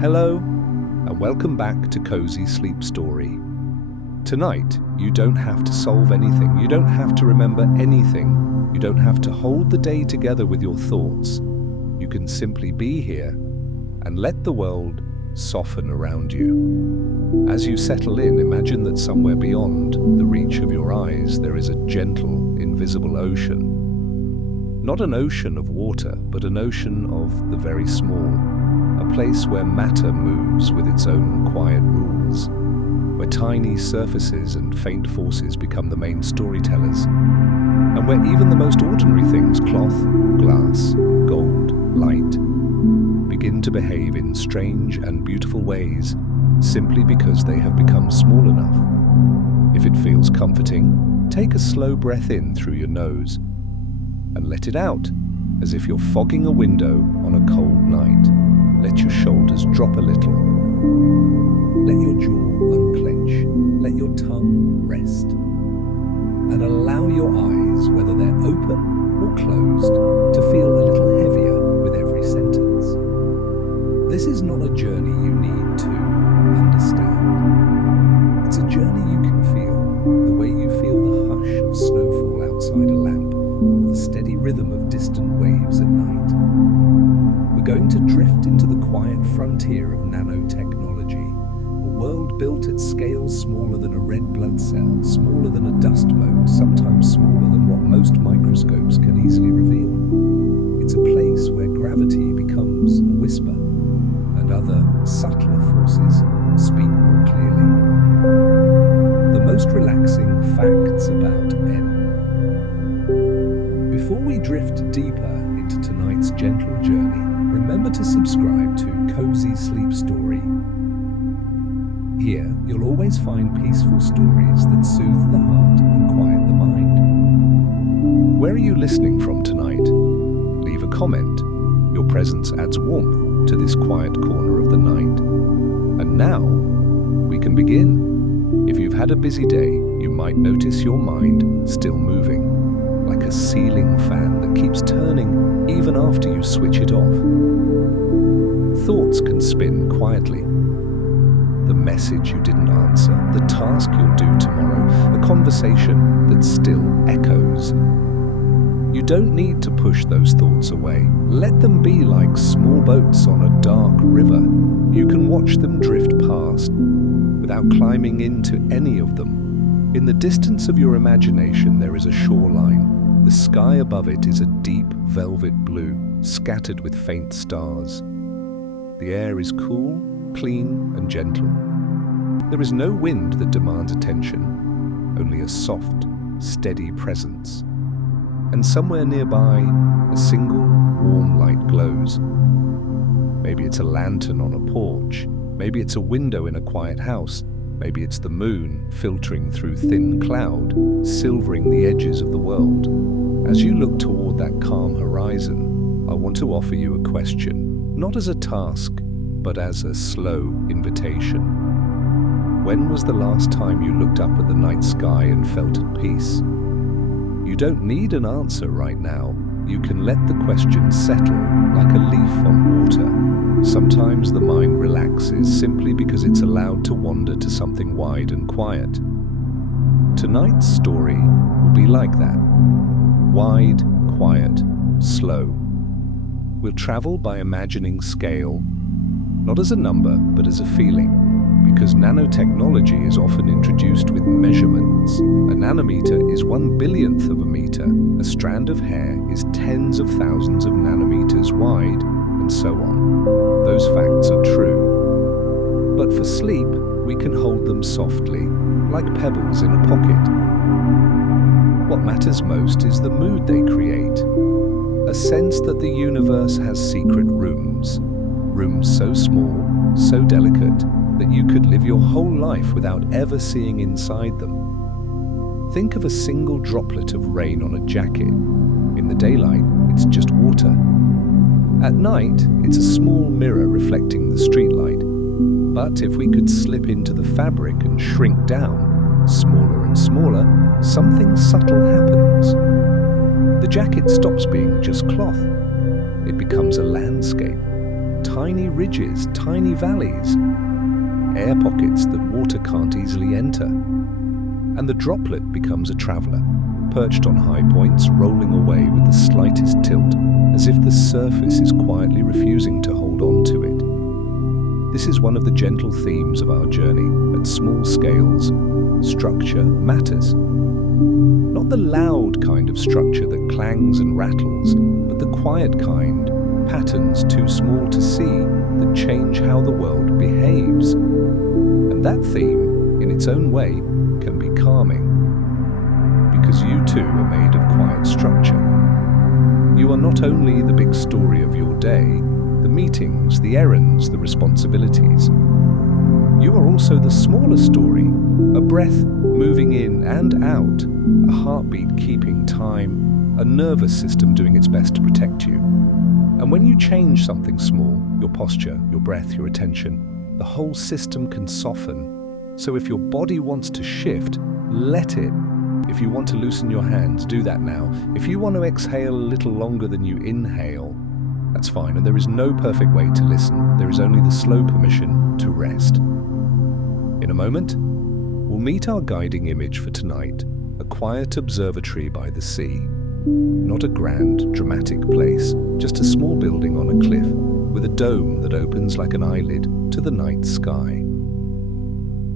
Hello, and welcome back to Cozy Sleep Story. Tonight, you don't have to solve anything, you don't have to remember anything, you don't have to hold the day together with your thoughts. You can simply be here and let the world soften around you. As you settle in, imagine that somewhere beyond the reach of your eyes, there is a gentle, invisible ocean. Not an ocean of water, but an ocean of the very small. A place where matter moves with its own quiet rules, where tiny surfaces and faint forces become the main storytellers, and where even the most ordinary things, cloth, glass, gold, light, begin to behave in strange and beautiful ways simply because they have become small enough. If it feels comforting, take a slow breath in through your nose and let it out as if you're fogging a window on a cold night. Let your shoulders drop a little. Let your jaw unclench. Let your tongue rest. And allow your eyes, whether they're open or closed, to feel a little heavier with every sentence. This is not a journey you need to understand. It's a journey you can feel, the way you feel the hush of snowfall outside a lamp, or the steady rhythm of distant waves at night. We're going to drift into the quiet frontier of nanotechnology, a world built at scales smaller than a red blood cell, smaller than a dust mote, sometimes smaller than what most microscopes can easily reveal. It's a place where gravity becomes a whisper, and other, subtler forces speak more clearly. The most relaxing facts about N. Before we drift deeper into tonight's gentle journey, remember to subscribe to Cozy Sleep Story. Here, you'll always find peaceful stories that soothe the heart and quiet the mind. Where are you listening from tonight? Leave a comment. Your presence adds warmth to this quiet corner of the night. And now, we can begin. If you've had a busy day, you might notice your mind still moving, like a ceiling fan that keeps turning even after you switch it off. Thoughts can spin quietly. The message you didn't answer, the task you'll do tomorrow, a conversation that still echoes. You don't need to push those thoughts away. Let them be like small boats on a dark river. You can watch them drift past without climbing into any of them. In the distance of your imagination, there is a shoreline. The sky above it is a deep velvet blue, scattered with faint stars. The air is cool, clean, and gentle. There is no wind that demands attention, only a soft, steady presence. And somewhere nearby, a single warm light glows. Maybe it's a lantern on a porch. Maybe it's a window in a quiet house. Maybe it's the moon filtering through thin cloud, silvering the edges of the world. As you look toward that calm horizon, I want to offer you a question, not as a task, but as a slow invitation. When was the last time you looked up at the night sky and felt at peace? You don't need an answer right now. You can let the question settle like a leaf on water. Sometimes the mind relaxes simply because it's allowed to wander to something wide and quiet. Tonight's story will be like that. Wide, quiet, slow. We'll travel by imagining scale, not as a number, but as a feeling. Because nanotechnology is often introduced with measurements. A nanometer is 1/1000th of a meter. A strand of hair is tens of thousands of nanometers wide, and so on. Those facts are true. But for sleep, we can hold them softly, like pebbles in a pocket. What matters most is the mood they create. A sense that the universe has secret rooms. Rooms so small, so delicate, that you could live your whole life without ever seeing inside them. Think of a single droplet of rain on a jacket. In the daylight, it's just water. At night, it's a small mirror reflecting the streetlight. But if we could slip into the fabric and shrink down, smaller and smaller, something subtle happens. The jacket stops being just cloth. It becomes a landscape. tiny ridges, tiny valleys, air pockets that water can't easily enter. And the droplet becomes a traveller, perched on high points, rolling away with the slightest tilt, as if the surface is quietly refusing to hold on to it. This is one of the gentle themes of our journey. At small scales, structure matters. Not the loud kind of structure that clangs and rattles, but the quiet kind, patterns too small to see that change how the world behaves. And that theme, in its own way, can be calming, because you too are made of quiet structure. You are not only the big story of your day, the meetings, the errands, the responsibilities. You are also the smaller story, a breath moving in and out, a heartbeat keeping time, a nervous system doing its best to protect you. And when you change something small, your posture, your breath, your attention, the whole system can soften. So if your body wants to shift, let it. If you want to loosen your hands, do that now. If you want to exhale a little longer than you inhale, that's fine. And there is no perfect way to listen. There is only the slow permission to rest. In a moment, we'll meet our guiding image for tonight, a quiet observatory by the sea. Not a grand, dramatic place, just a small building on a cliff with a dome that opens like an eyelid to the night sky.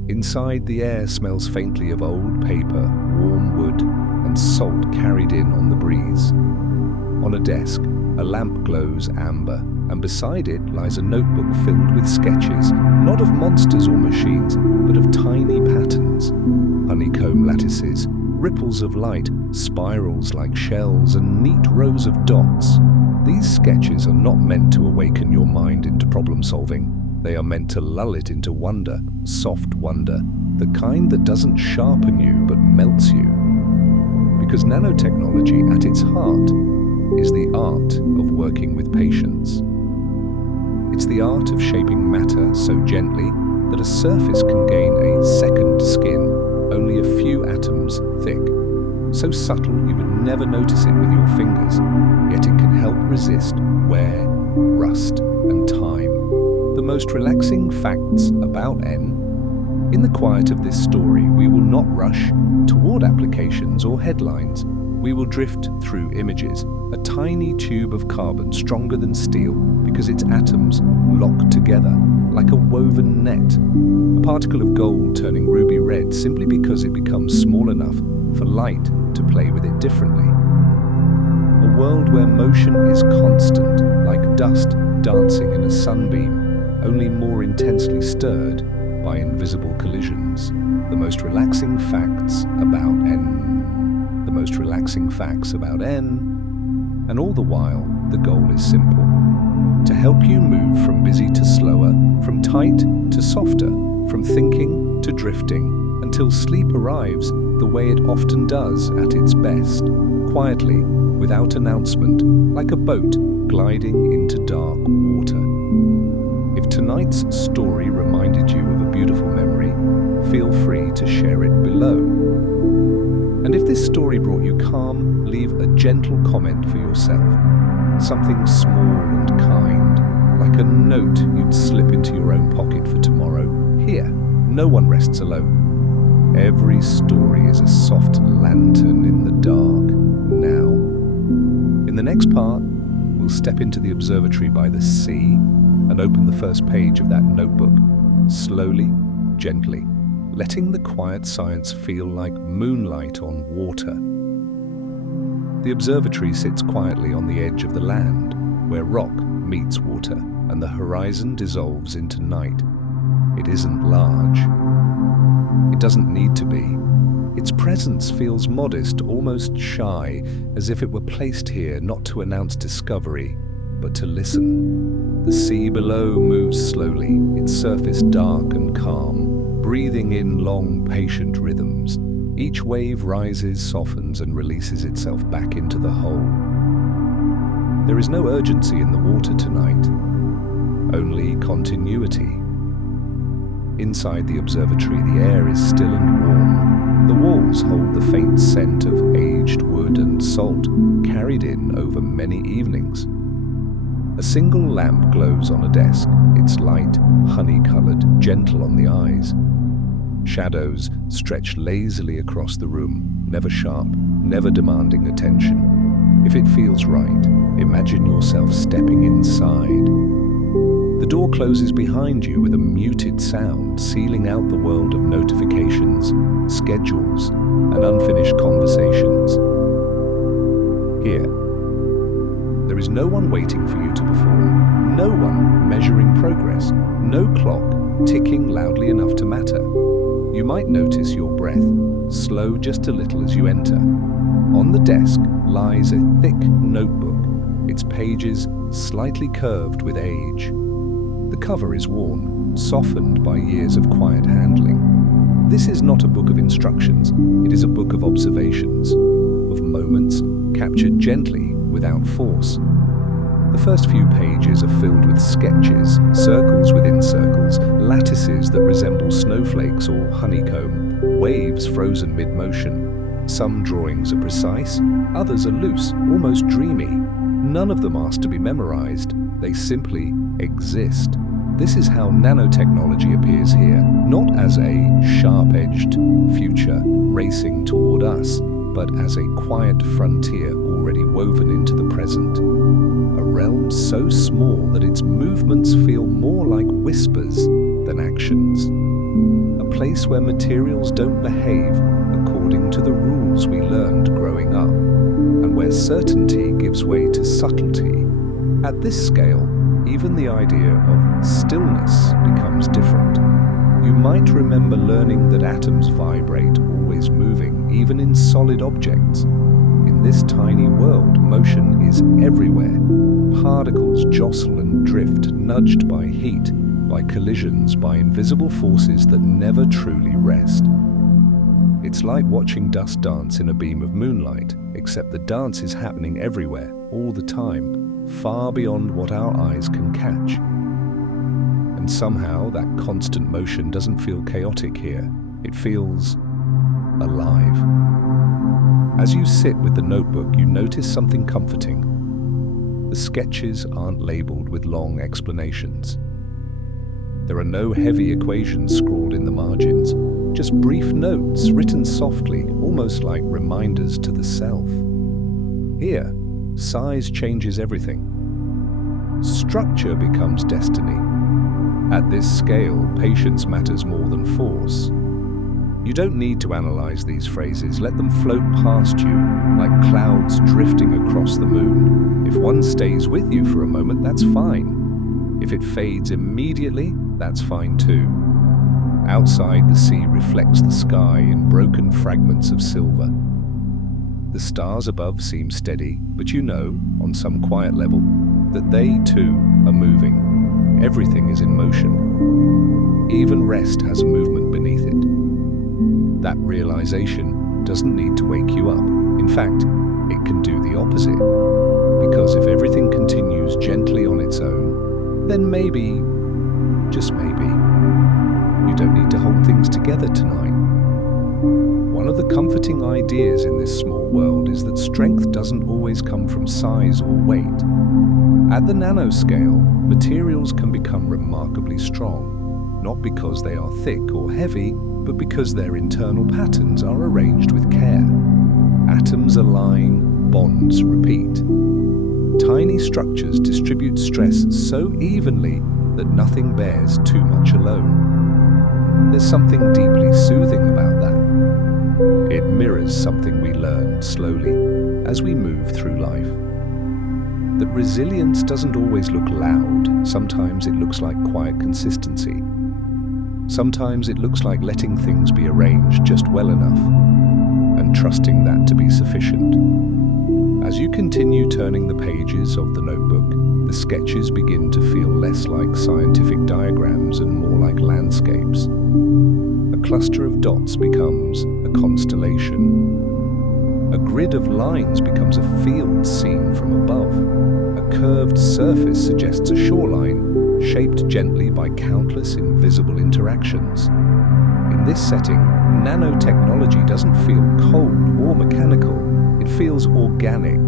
Inside, the air smells faintly of old paper, warm wood, and salt carried in on the breeze. On a desk, a lamp glows amber, and beside it lies a notebook filled with sketches, not of monsters or machines, but of tiny patterns, honeycomb lattices, ripples of light, spirals like shells, and neat rows of dots. These sketches are not meant to awaken your mind into problem solving. They are meant to lull it into wonder, soft wonder, the kind that doesn't sharpen you but melts you. Because nanotechnology at its heart is the art of working with patience. It's the art of shaping matter so gently that a surface can gain a second skin, only a few atoms thick. So subtle you would never notice it with your fingers, yet it can help resist wear, rust, and time. The most relaxing facts about N. In the quiet of this story, we will not rush toward applications or headlines. We will drift through images, a tiny tube of carbon stronger than steel because its atoms lock together like a woven net. A particle of gold turning ruby red simply because it becomes small enough for light to play with it differently. A world where motion is constant, like dust dancing in a sunbeam, only more intensely stirred by invisible collisions. The most relaxing facts about N. The most relaxing facts about N. And all the while, the goal is simple. To help you move from busy to slower, from tight to softer, from thinking to drifting, until sleep arrives the way it often does at its best, quietly, without announcement, like a boat gliding into dark water. If tonight's story reminded you of a beautiful memory, feel free to share it below. And if this story brought you calm, leave a gentle comment for yourself. Something small and kind, like a note you'd slip into your own pocket for tomorrow. Here, no one rests alone. Every story is a soft lantern in the dark. Now, in the next part, we'll step into the observatory by the sea and open the first page of that notebook, slowly, gently, letting the quiet science feel like moonlight on water. The observatory sits quietly on the edge of the land, where rock meets water and the horizon dissolves into night. It isn't large. It doesn't need to be. Its presence feels modest, almost shy, as if it were placed here not to announce discovery, but to listen. The sea below moves slowly, its surface dark and calm, breathing in long, patient rhythms. Each wave rises, softens, and releases itself back into the whole. There is no urgency in the water tonight, only continuity. Inside the observatory, the air is still and warm. The walls hold the faint scent of aged wood and salt carried in over many evenings. A single lamp glows on a desk, its light honey-colored, gentle on the eyes. Shadows stretch lazily across the room, never sharp, never demanding attention. If it feels right, imagine yourself stepping inside. The door closes behind you with a muted sound, sealing out the world of notifications, schedules, and unfinished conversations. Here, there is no one waiting for you to perform, no one measuring progress, no clock ticking loudly enough to matter. You might notice your breath slow just a little as you enter. On the desk lies a thick notebook, its pages slightly curved with age. The cover is worn, softened by years of quiet handling. This is not a book of instructions, it is a book of observations, of moments captured gently without force. The first few pages are filled with sketches, circles within circles, lattices that resemble snowflakes or honeycomb, waves frozen mid-motion. Some drawings are precise, others are loose, almost dreamy. None of them ask to be memorized, they simply exist. This is how nanotechnology appears here, not as a sharp-edged future racing toward us, but as a quiet frontier already woven into the present. A realm so small that its movements feel more like whispers than actions. A place where materials don't behave according to the rules we learned growing up, and where certainty gives way to subtlety. At this scale, even the idea of stillness becomes different. You might remember learning that atoms vibrate, always moving, even in solid objects. In this tiny world, motion is everywhere. Particles jostle and drift, nudged by heat, by collisions, by invisible forces that never truly rest. It's like watching dust dance in a beam of moonlight, except the dance is happening everywhere, all the time, far beyond what our eyes can catch. And somehow that constant motion doesn't feel chaotic here. It feels alive. As you sit with the notebook, you notice something comforting. The sketches aren't labeled with long explanations. There are no heavy equations scrawled in the margins, just brief notes written softly, almost like reminders to the self. Here, size changes everything. Structure becomes destiny. At this scale, patience matters more than force. You don't need to analyze these phrases, let them float past you like clouds drifting across the moon. If one stays with you for a moment, that's fine. If it fades immediately, that's fine too. Outside, the sea reflects the sky in broken fragments of silver. The stars above seem steady, but you know, on some quiet level, that they too are moving. Everything is in motion. Even rest has a movement beneath it. That realization doesn't need to wake you up. In fact, it can do the opposite. Because if everything continues gently on its own, then maybe, just maybe, you don't need to hold things together tonight. One of the comforting ideas in this small world is that strength doesn't always come from size or weight. At the nanoscale, materials can become remarkably strong, not because they are thick or heavy, but because their internal patterns are arranged with care. Atoms align, bonds repeat. Tiny structures distribute stress so evenly that nothing bears too much alone. There's something deeply soothing about that. It mirrors something we learn slowly as we move through life. That resilience doesn't always look loud. Sometimes it looks like quiet consistency. Sometimes it looks like letting things be arranged just well enough and trusting that to be sufficient. As you continue turning the pages of the notebook, the sketches begin to feel less like scientific diagrams and more like landscapes. A cluster of dots becomes a constellation. A grid of lines becomes a field seen from above. A curved surface suggests a shoreline, shaped gently by countless invisible interactions. In this setting, nanotechnology doesn't feel cold or mechanical. It feels organic,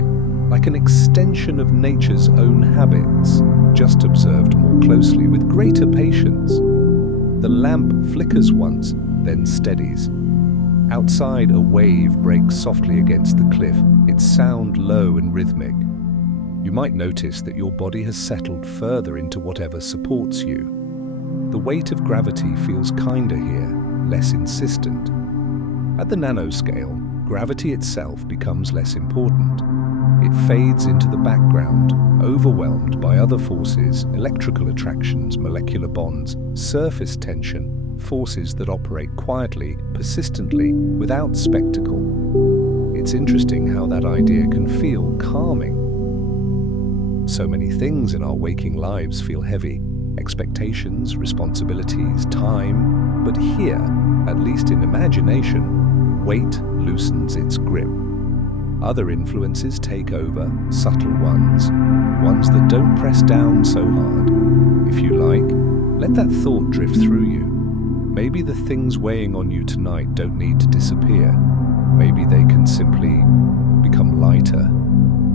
like an extension of nature's own habits, just observed more closely with greater patience. The lamp flickers once, then steadies. Outside, a wave breaks softly against the cliff, its sound low and rhythmic. You might notice that your body has settled further into whatever supports you. The weight of gravity feels kinder here, less insistent. At the nanoscale, gravity itself becomes less important. It fades into the background, overwhelmed by other forces, electrical attractions, molecular bonds, surface tension, forces that operate quietly, persistently, without spectacle. It's interesting how that idea can feel calming. So many things in our waking lives feel heavy. Expectations, responsibilities, time. But here, at least in imagination, weight loosens its grip. Other influences take over, subtle ones that don't press down so hard. If you like, let that thought drift through you. Maybe the things weighing on you tonight don't need to disappear. Maybe they can simply become lighter.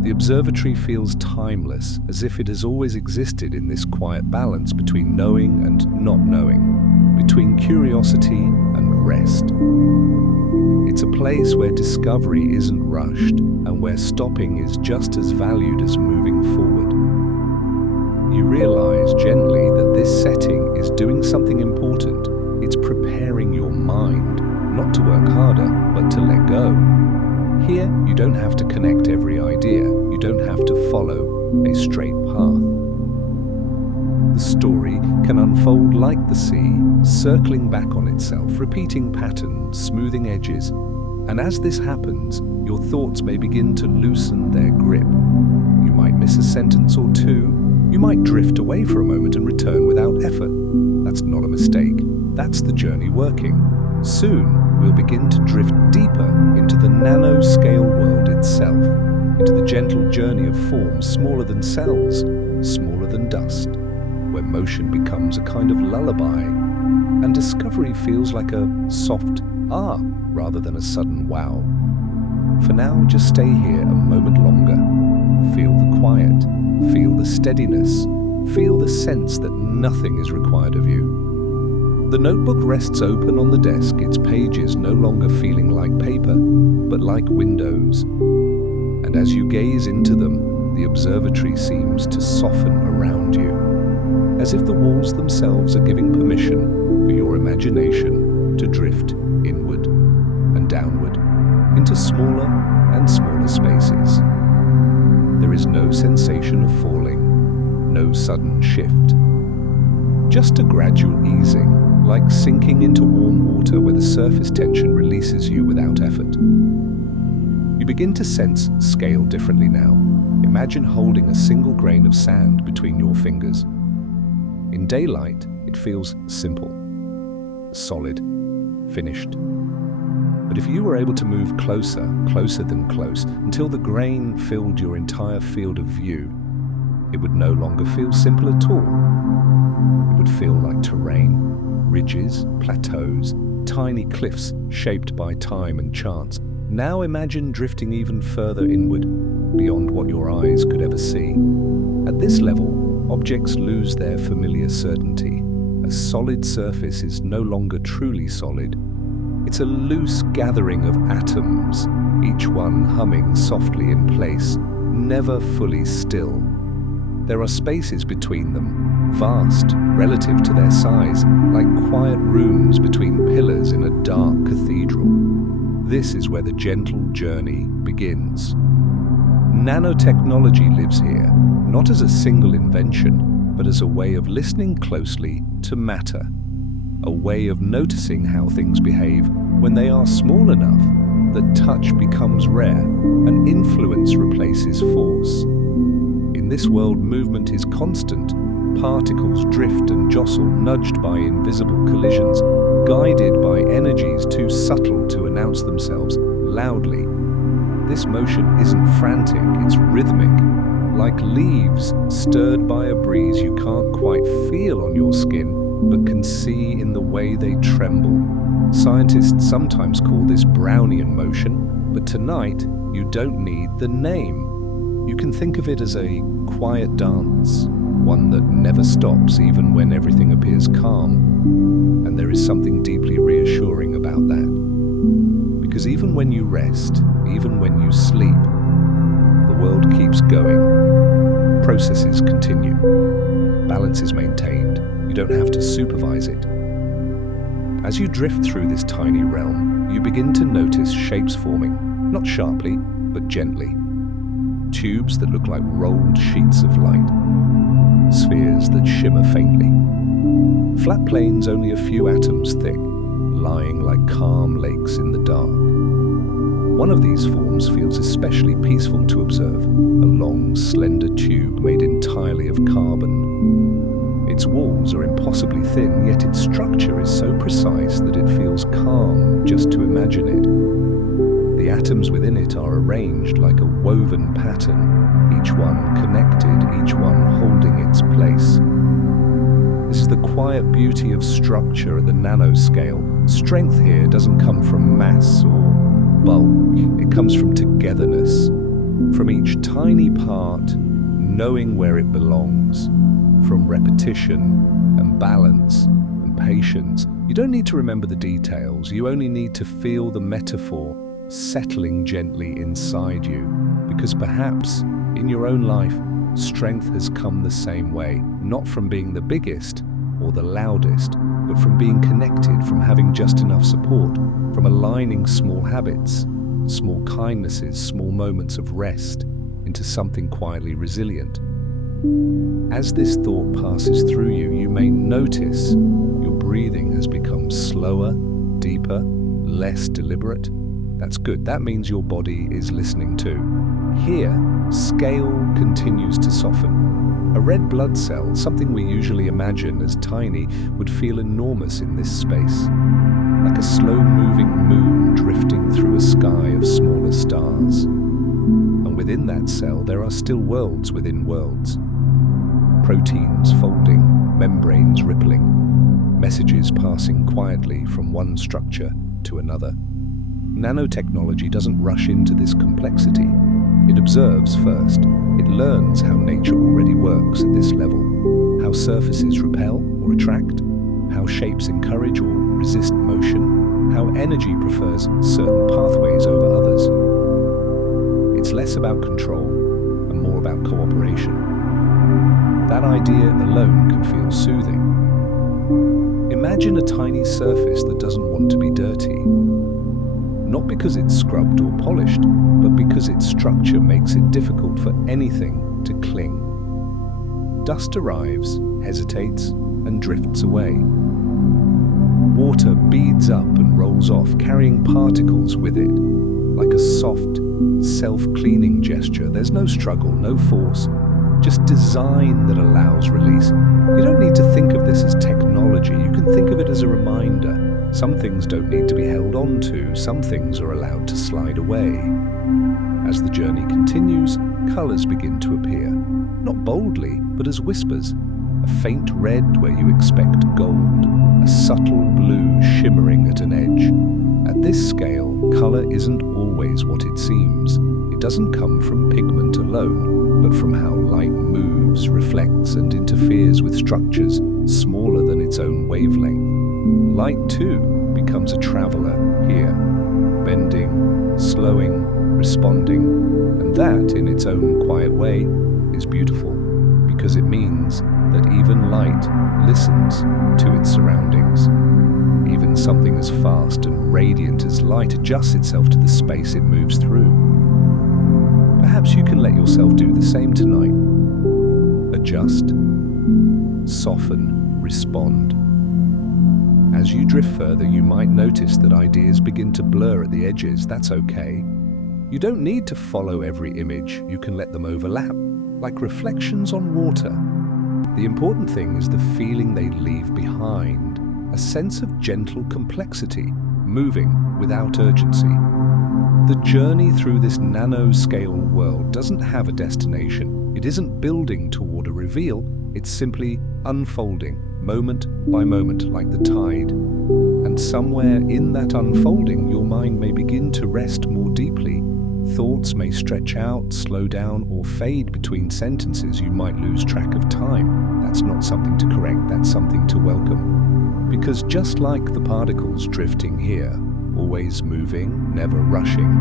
The observatory feels timeless, as if it has always existed in this quiet balance between knowing and not knowing, between curiosity and rest. It's a place where discovery isn't rushed and where stopping is just as valued as moving forward. You realize gently that this setting is doing something important. It's preparing your mind, not to work harder, but to let go. Here, you don't have to connect every idea. You don't have to follow a straight path. The story can unfold like the sea, circling back on itself, repeating patterns, smoothing edges. And as this happens, your thoughts may begin to loosen their grip. You might miss a sentence or two. You might drift away for a moment and return without effort. That's not a mistake. That's the journey working. Soon, we'll begin to drift deeper into the nanoscale world itself, into the gentle journey of forms smaller than cells, smaller than dust, where motion becomes a kind of lullaby, and discovery feels like a soft ah rather than a sudden wow. For now, just stay here a moment longer. Feel the quiet, feel the steadiness, feel the sense that nothing is required of you. The notebook rests open on the desk, its pages no longer feeling like paper, but like windows. And as you gaze into them, the observatory seems to soften around you, as if the walls themselves are giving permission for your imagination to drift inward and downward into smaller and smaller spaces. There is no sensation of falling, no sudden shift, just a gradual easing, like sinking into warm water where the surface tension releases you without effort. You begin to sense scale differently now. Imagine holding a single grain of sand between your fingers. In daylight, it feels simple, solid, finished. But if you were able to move closer than close, until the grain filled your entire field of view, it would no longer feel simple at all. It would feel like terrain, ridges, plateaus, tiny cliffs shaped by time and chance. Now imagine drifting even further inward, beyond what your eyes could ever see. At this level, objects lose their familiar certainty. A solid surface is no longer truly solid. It's a loose gathering of atoms, each one humming softly in place, never fully still. There are spaces between them, vast relative to their size, like quiet rooms between pillars in a dark cathedral. This is where the gentle journey begins. Nanotechnology lives here, not as a single invention, but as a way of listening closely to matter, a way of noticing how things behave when they are small enough that touch becomes rare and influence replaces force. In this world, movement is constant. Particles drift and jostle, nudged by invisible collisions, guided by energies too subtle to announce themselves loudly. This motion isn't frantic, it's rhythmic, like leaves stirred by a breeze you can't quite feel on your skin, but can see in the way they tremble. Scientists sometimes call this Brownian motion, but tonight you don't need the name. You can think of it as a quiet dance, one that never stops even when everything appears calm. And there is something deeply reassuring about that. Because even when you rest, even when you sleep, the world keeps going. Processes continue. Balance is maintained. You don't have to supervise it. As you drift through this tiny realm, you begin to notice shapes forming, not sharply, but gently. Tubes that look like rolled sheets of light. Spheres that shimmer faintly. Flat planes only a few atoms thick, lying like calm lakes in the dark. One of these forms feels especially peaceful to observe, a long, slender tube made entirely of carbon. Its walls are impossibly thin, yet its structure is so precise that it feels calm just to imagine it. The atoms within it are arranged like a woven pattern, each one connected, each one holding its place. This is the quiet beauty of structure at the nanoscale. Strength here doesn't come from mass or bulk, it comes from togetherness, from each tiny part knowing where it belongs, from repetition and balance and patience. You don't need to remember the details, you only need to feel the metaphor settling gently inside you, because perhaps in your own life, strength has come the same way, not from being the biggest or the loudest, but from being connected, from having just enough support, from aligning small habits, small kindnesses, small moments of rest into something quietly resilient. As this thought passes through you, you may notice your breathing has become slower, deeper, less deliberate. That's good. That means your body is listening too. Here, scale continues to soften. A red blood cell, something we usually imagine as tiny, would feel enormous in this space, like a slow-moving moon drifting through a sky of smaller stars. And within that cell, there are still worlds within worlds. Proteins folding, membranes rippling, messages passing quietly from one structure to another. Nanotechnology doesn't rush into this complexity. It observes first. It learns how nature already works at this level, how surfaces repel or attract, how shapes encourage or resist motion, how energy prefers certain pathways over others. It's less about control and more about cooperation. That idea alone can feel soothing. Imagine a tiny surface that doesn't want to be dirty. Not because it's scrubbed or polished, but because its structure makes it difficult for anything to cling. Dust arrives, hesitates, and drifts away. Water beads up and rolls off, carrying particles with it, like a soft, self-cleaning gesture. There's no struggle, no force, just design that allows release. You don't need to think of this as technology, you can think of it as a reminder. Some things don't need to be held on to, some things are allowed to slide away. As the journey continues, colours begin to appear, not boldly, but as whispers. A faint red where you expect gold, a subtle blue shimmering at an edge. At this scale, colour isn't always what it seems. It doesn't come from pigment alone, but from how light moves, reflects, and interferes with structures smaller than its own wavelength. Light, too, becomes a traveller here, bending, slowing, responding, and that, in its own quiet way, is beautiful, because it means that even light listens to its surroundings. Even something as fast and radiant as light adjusts itself to the space it moves through. Perhaps you can let yourself do the same tonight. Adjust, soften, respond. As you drift further, you might notice that ideas begin to blur at the edges. That's okay. You don't need to follow every image. You can let them overlap, like reflections on water. The important thing is the feeling they leave behind, a sense of gentle complexity, moving without urgency. The journey through this nanoscale world doesn't have a destination. It isn't building toward a reveal. It's simply unfolding, moment by moment, like the tide. And somewhere in that unfolding, your mind may begin to rest more deeply, Thoughts may stretch out, slow down, or fade between sentences. You might lose track of time. That's not something to correct, that's something to welcome. Because just like the particles drifting here, always moving, never rushing,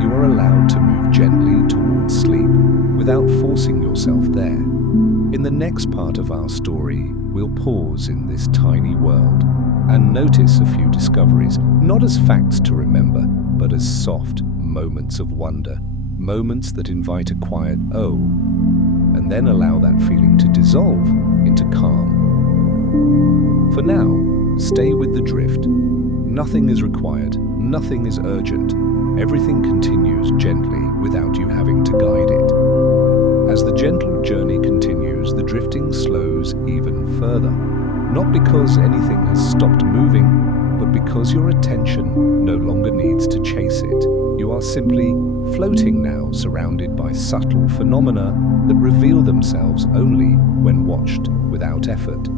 you are allowed to move gently towards sleep without forcing yourself there. In the next part of our story, we'll pause in this tiny world and notice a few discoveries, not as facts to remember, but as soft moments of wonder, moments that invite a quiet "oh," and then allow that feeling to dissolve into calm. For now, stay with the drift. Nothing is required, nothing is urgent. Everything continues gently without you having to guide it. As the gentle journey continues, the drifting slows even further. Not because anything has stopped moving, but because your attention no longer needs to chase it. You are simply floating now, surrounded by subtle phenomena that reveal themselves only when watched without effort.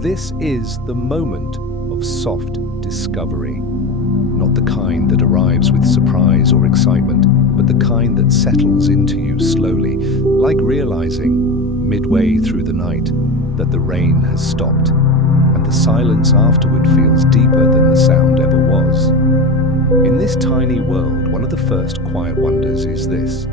This is the moment of soft discovery. Not the kind that arrives with surprise or excitement, but the kind that settles into you slowly, like realizing, midway through the night, that the rain has stopped, and the silence afterward feels deeper than the sound ever was. In this tiny world, one of the first quiet wonders is this.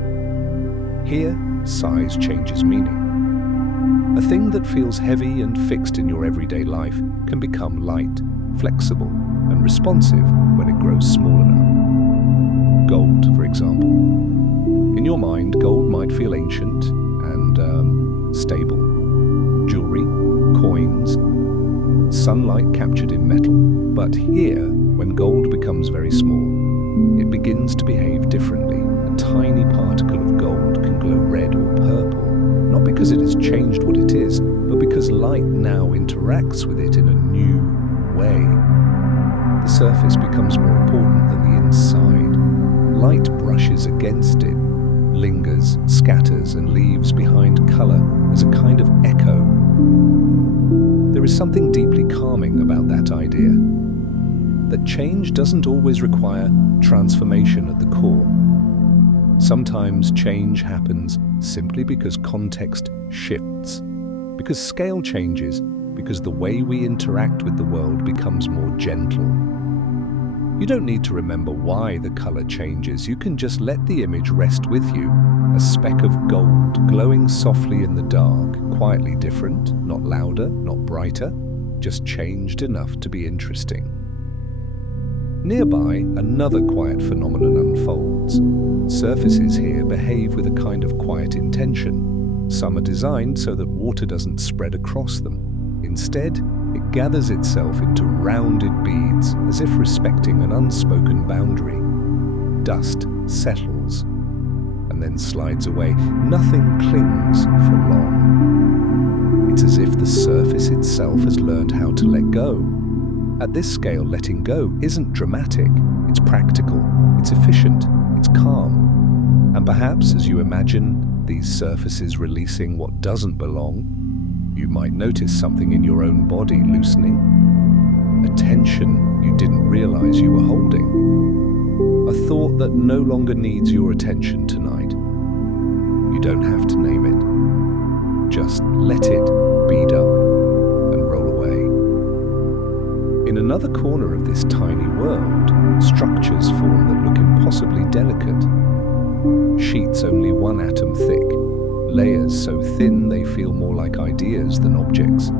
Here, size changes meaning. A thing that feels heavy and fixed in your everyday life can become light, flexible, and responsive when it grows small enough. Gold, for example. In your mind, gold might feel ancient and stable. Jewelry, coins, sunlight captured in metal. But here, when gold becomes very small, it begins to behave differently. A tiny particle of gold can glow red or purple, not because it has changed what it is, but because light now interacts with it in a new way. The surface becomes more important than the inside. Light brushes against it, lingers, scatters, and leaves behind color as a kind of echo. There is something deeply calming about that idea, that change doesn't always require transformation at the core. Sometimes change happens simply because context shifts, because scale changes, because the way we interact with the world becomes more gentle. You don't need to remember why the color changes. You can just let the image rest with you. A speck of gold glowing softly in the dark, quietly different, not louder, not brighter, just changed enough to be interesting. Nearby, another quiet phenomenon unfolds. Surfaces here behave with a kind of quiet intention. Some are designed so that water doesn't spread across them. Instead, it gathers itself into rounded beads, as if respecting an unspoken boundary. Dust settles and then slides away. Nothing clings for long. It's as if the surface itself has learned how to let go. At this scale, letting go isn't dramatic, it's practical, it's efficient, it's calm. And perhaps as you imagine these surfaces releasing what doesn't belong, you might notice something in your own body loosening, a tension you didn't realize you were holding, a thought that no longer needs your attention tonight. You don't have to name it, just let it bead up and roll away. In another corner of this tiny world, structures form that look impossibly delicate. Sheets only one atom thick, layers so thin they feel more like ideas than objects.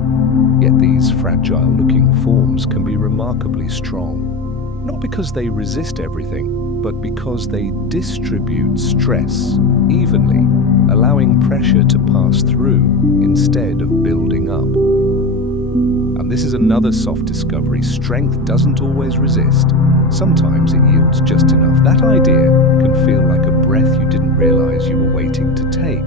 Yet these fragile-looking forms can be remarkably strong, not because they resist everything, but because they distribute stress evenly, allowing pressure to pass through instead of building up. And this is another soft discovery. Strength doesn't always resist. Sometimes it yields just enough. That idea can feel like a breath you didn't realize you were waiting to take.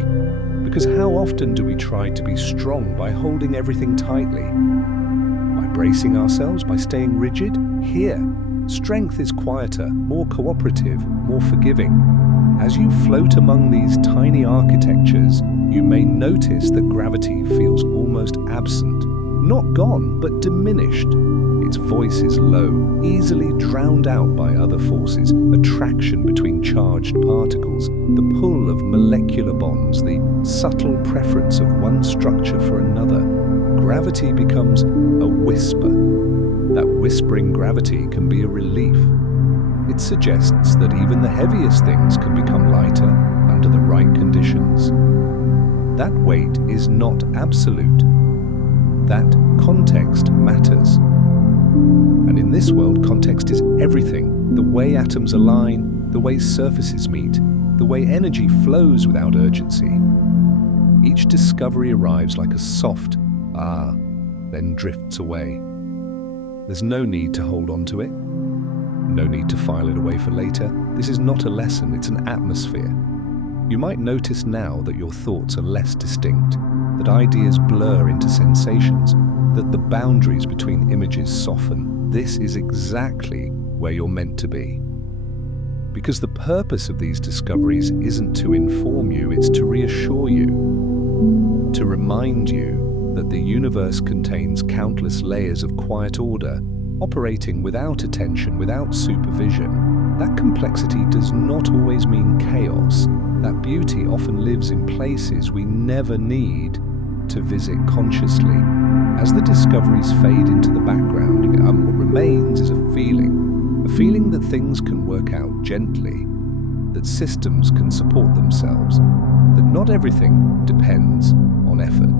Because how often do we try to be strong by holding everything tightly? By bracing ourselves, by staying rigid? Here, strength is quieter, more cooperative, more forgiving. As you float among these tiny architectures, you may notice that gravity feels almost absent. Not gone, but diminished. Its voice is low, easily drowned out by other forces, attraction between charged particles, the pull of molecular bonds, the subtle preference of one structure for another. Gravity becomes a whisper. That whispering gravity can be a relief. It suggests that even the heaviest things can become lighter under the right conditions. That weight is not absolute. That context matters. And in this world, context is everything. The way atoms align, the way surfaces meet, the way energy flows without urgency. Each discovery arrives like a soft "ah," then drifts away. There's no need to hold on to it. No need to file it away for later. This is not a lesson, it's an atmosphere. You might notice now that your thoughts are less distinct, that ideas blur into sensations, that the boundaries between images soften. This is exactly where you're meant to be. Because the purpose of these discoveries isn't to inform you, it's to reassure you, to remind you that the universe contains countless layers of quiet order, operating without attention, without supervision. That complexity does not always mean chaos. That beauty often lives in places we never need to visit consciously. As the discoveries fade into the background, what remains is a feeling that things can work out gently, that systems can support themselves, that not everything depends on effort.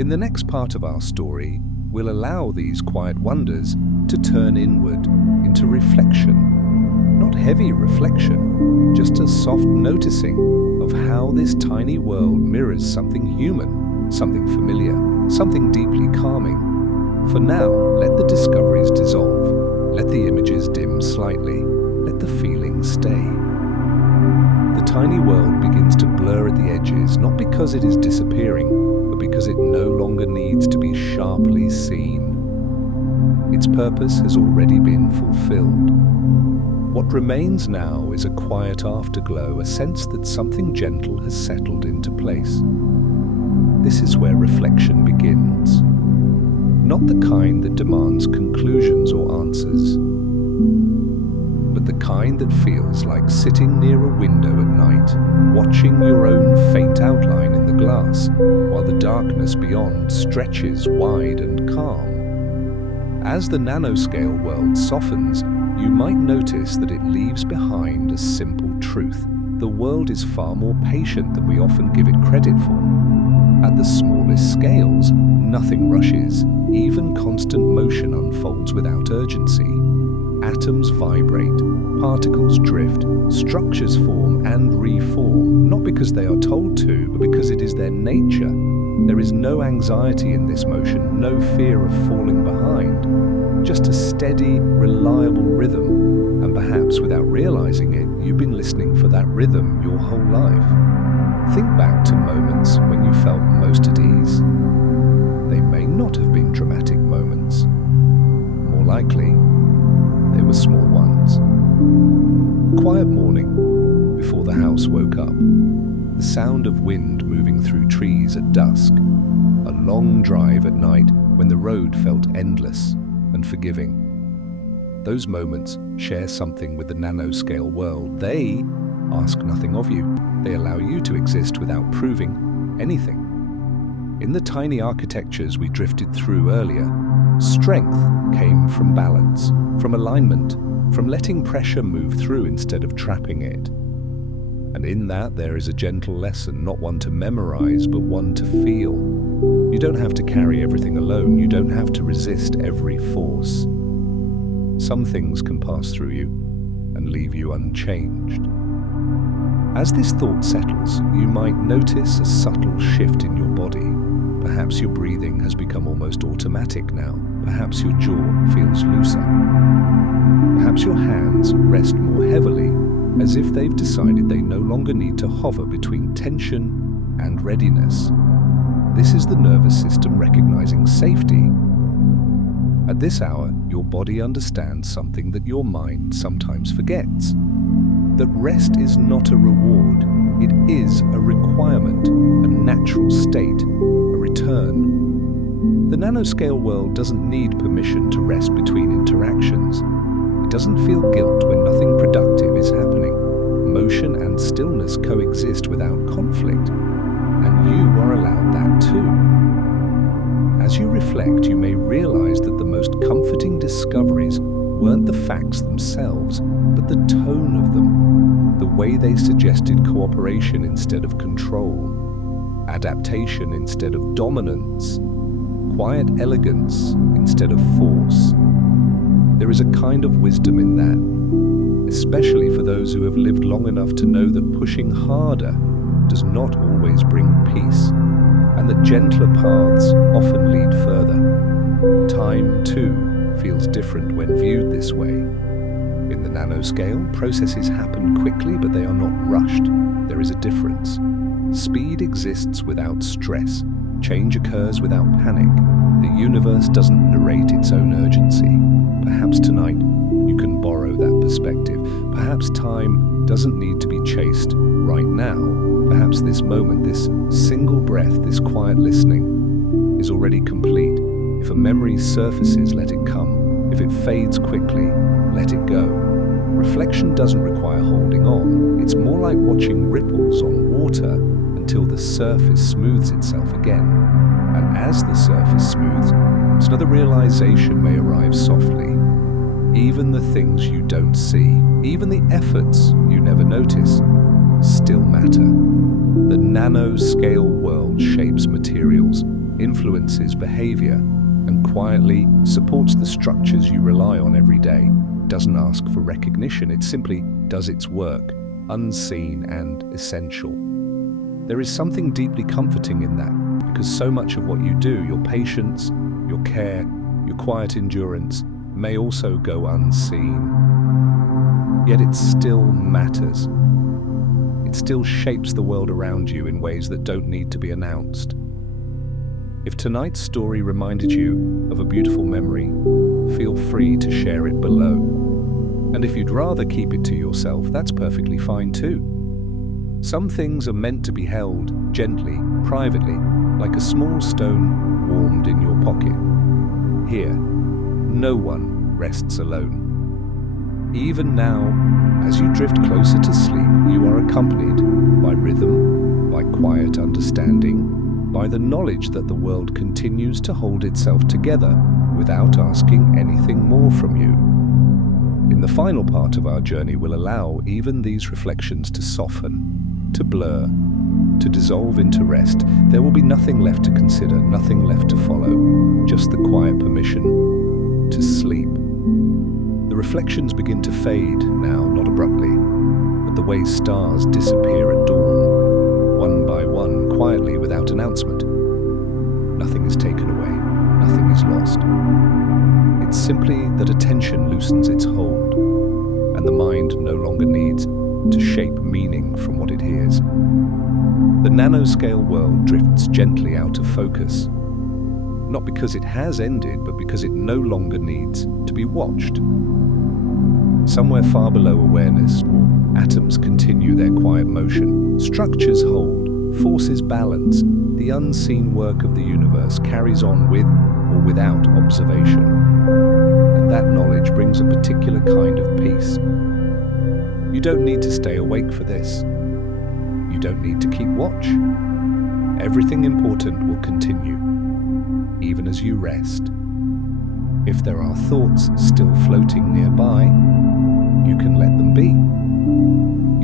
In the next part of our story, we'll allow these quiet wonders to turn inward into reflection. Not heavy reflection, just a soft noticing of how this tiny world mirrors something human, something familiar, something deeply calming. For now, let the discoveries dissolve. Let the images dim slightly. Let the feelings stay. The tiny world begins to blur at the edges, not because it is disappearing, but because it no longer needs to be sharply seen. Its purpose has already been fulfilled. What remains now is a quiet afterglow, a sense that something gentle has settled into place. This is where reflection begins. Not the kind that demands conclusions or answers, but the kind that feels like sitting near a window at night, watching your own faint outline in the glass, while the darkness beyond stretches wide and calm. As the nanoscale world softens, you might notice that it leaves behind a simple truth. The world is far more patient than we often give it credit for. At the smallest scales, nothing rushes. Even constant motion unfolds without urgency. Atoms vibrate, particles drift, structures form and reform, not because they are told to, but because it is their nature. There is no anxiety in this motion, no fear of falling behind. Just a steady, reliable rhythm, and perhaps without realizing it, you've been listening for that rhythm your whole life. Think back to moments when you felt most at ease. They may not have been dramatic moments. More likely, they were small ones. A quiet morning before the house woke up. The sound of wind moving through trees at dusk. A long drive at night when the road felt endless and forgiving. Those moments share something with the nanoscale world. They ask nothing of you. They allow you to exist without proving anything. In the tiny architectures we drifted through earlier, strength came from balance, from alignment, from letting pressure move through instead of trapping it. And in that there is a gentle lesson, not one to memorize, but one to feel. You don't have to carry everything alone. You don't have to resist every force. Some things can pass through you and leave you unchanged. As this thought settles, you might notice a subtle shift in your body. Perhaps your breathing has become almost automatic now. Perhaps your jaw feels looser. Perhaps your hands rest more heavily, as if they've decided they no longer need to hover between tension and readiness. This is the nervous system recognizing safety. At this hour, your body understands something that your mind sometimes forgets. That rest is not a reward, it is a requirement, a natural state, a return. The nanoscale world doesn't need permission to rest between interactions. It doesn't feel guilt when nothing productive is happening. Motion and stillness coexist without conflict, and you are allowed that too. As you reflect, you may realize that the most comforting discoveries weren't the facts themselves, but the tone of them, the way they suggested cooperation instead of control, adaptation instead of dominance, quiet elegance instead of force. There is a kind of wisdom in that, especially for those who have lived long enough to know that pushing harder does not always bring peace, and that gentler paths often lead further. Time, too, feels different when viewed this way. In the nanoscale, processes happen quickly, but they are not rushed. There is a difference. Speed exists without stress. Change occurs without panic. The universe doesn't narrate its own urgency. Perhaps tonight you can borrow that perspective. Perhaps time doesn't need to be chased right now. Perhaps this moment, this single breath, this quiet listening is already complete. If a memory surfaces, let it come. If it fades quickly, let it go. Reflection doesn't require holding on. It's more like watching ripples on water until the surface smooths itself again. And as the surface smooths, another realization may arrive softly. Even the things you don't see, even the efforts you never notice, still matter. The nanoscale world shapes materials, influences behavior, and quietly supports the structures you rely on every day. It doesn't ask for recognition, it simply does its work, unseen and essential. There is something deeply comforting in that, because so much of what you do, your patience, your care, your quiet endurance, may also go unseen. Yet it still matters. It still shapes the world around you in ways that don't need to be announced. If tonight's story reminded you of a beautiful memory, feel free to share it below. And if you'd rather keep it to yourself, that's perfectly fine too. Some things are meant to be held gently, privately, like a small stone warmed in your pocket. Here, no one rests alone. Even now, as you drift closer to sleep, you are accompanied by rhythm, by quiet understanding, by the knowledge that the world continues to hold itself together without asking anything more from you. In the final part of our journey, we'll allow even these reflections to soften, to blur, to dissolve into rest. There will be nothing left to consider, nothing left to follow, just the quiet permission to sleep. The reflections begin to fade now, not abruptly, but the way stars disappear at dawn, one by one, quietly, without announcement. Nothing is taken away, nothing is lost. It's simply that attention loosens its hold, and the mind no longer needs to shape meaning from what it hears. The nanoscale world drifts gently out of focus, not because it has ended, but because it no longer needs to be watched. Somewhere far below awareness, atoms continue their quiet motion, structures hold, forces balance. The unseen work of the universe carries on with or without observation. And that knowledge brings a particular kind of peace. You don't need to stay awake for this. You don't need to keep watch. Everything important will continue, even as you rest. If there are thoughts still floating nearby, you can let them be.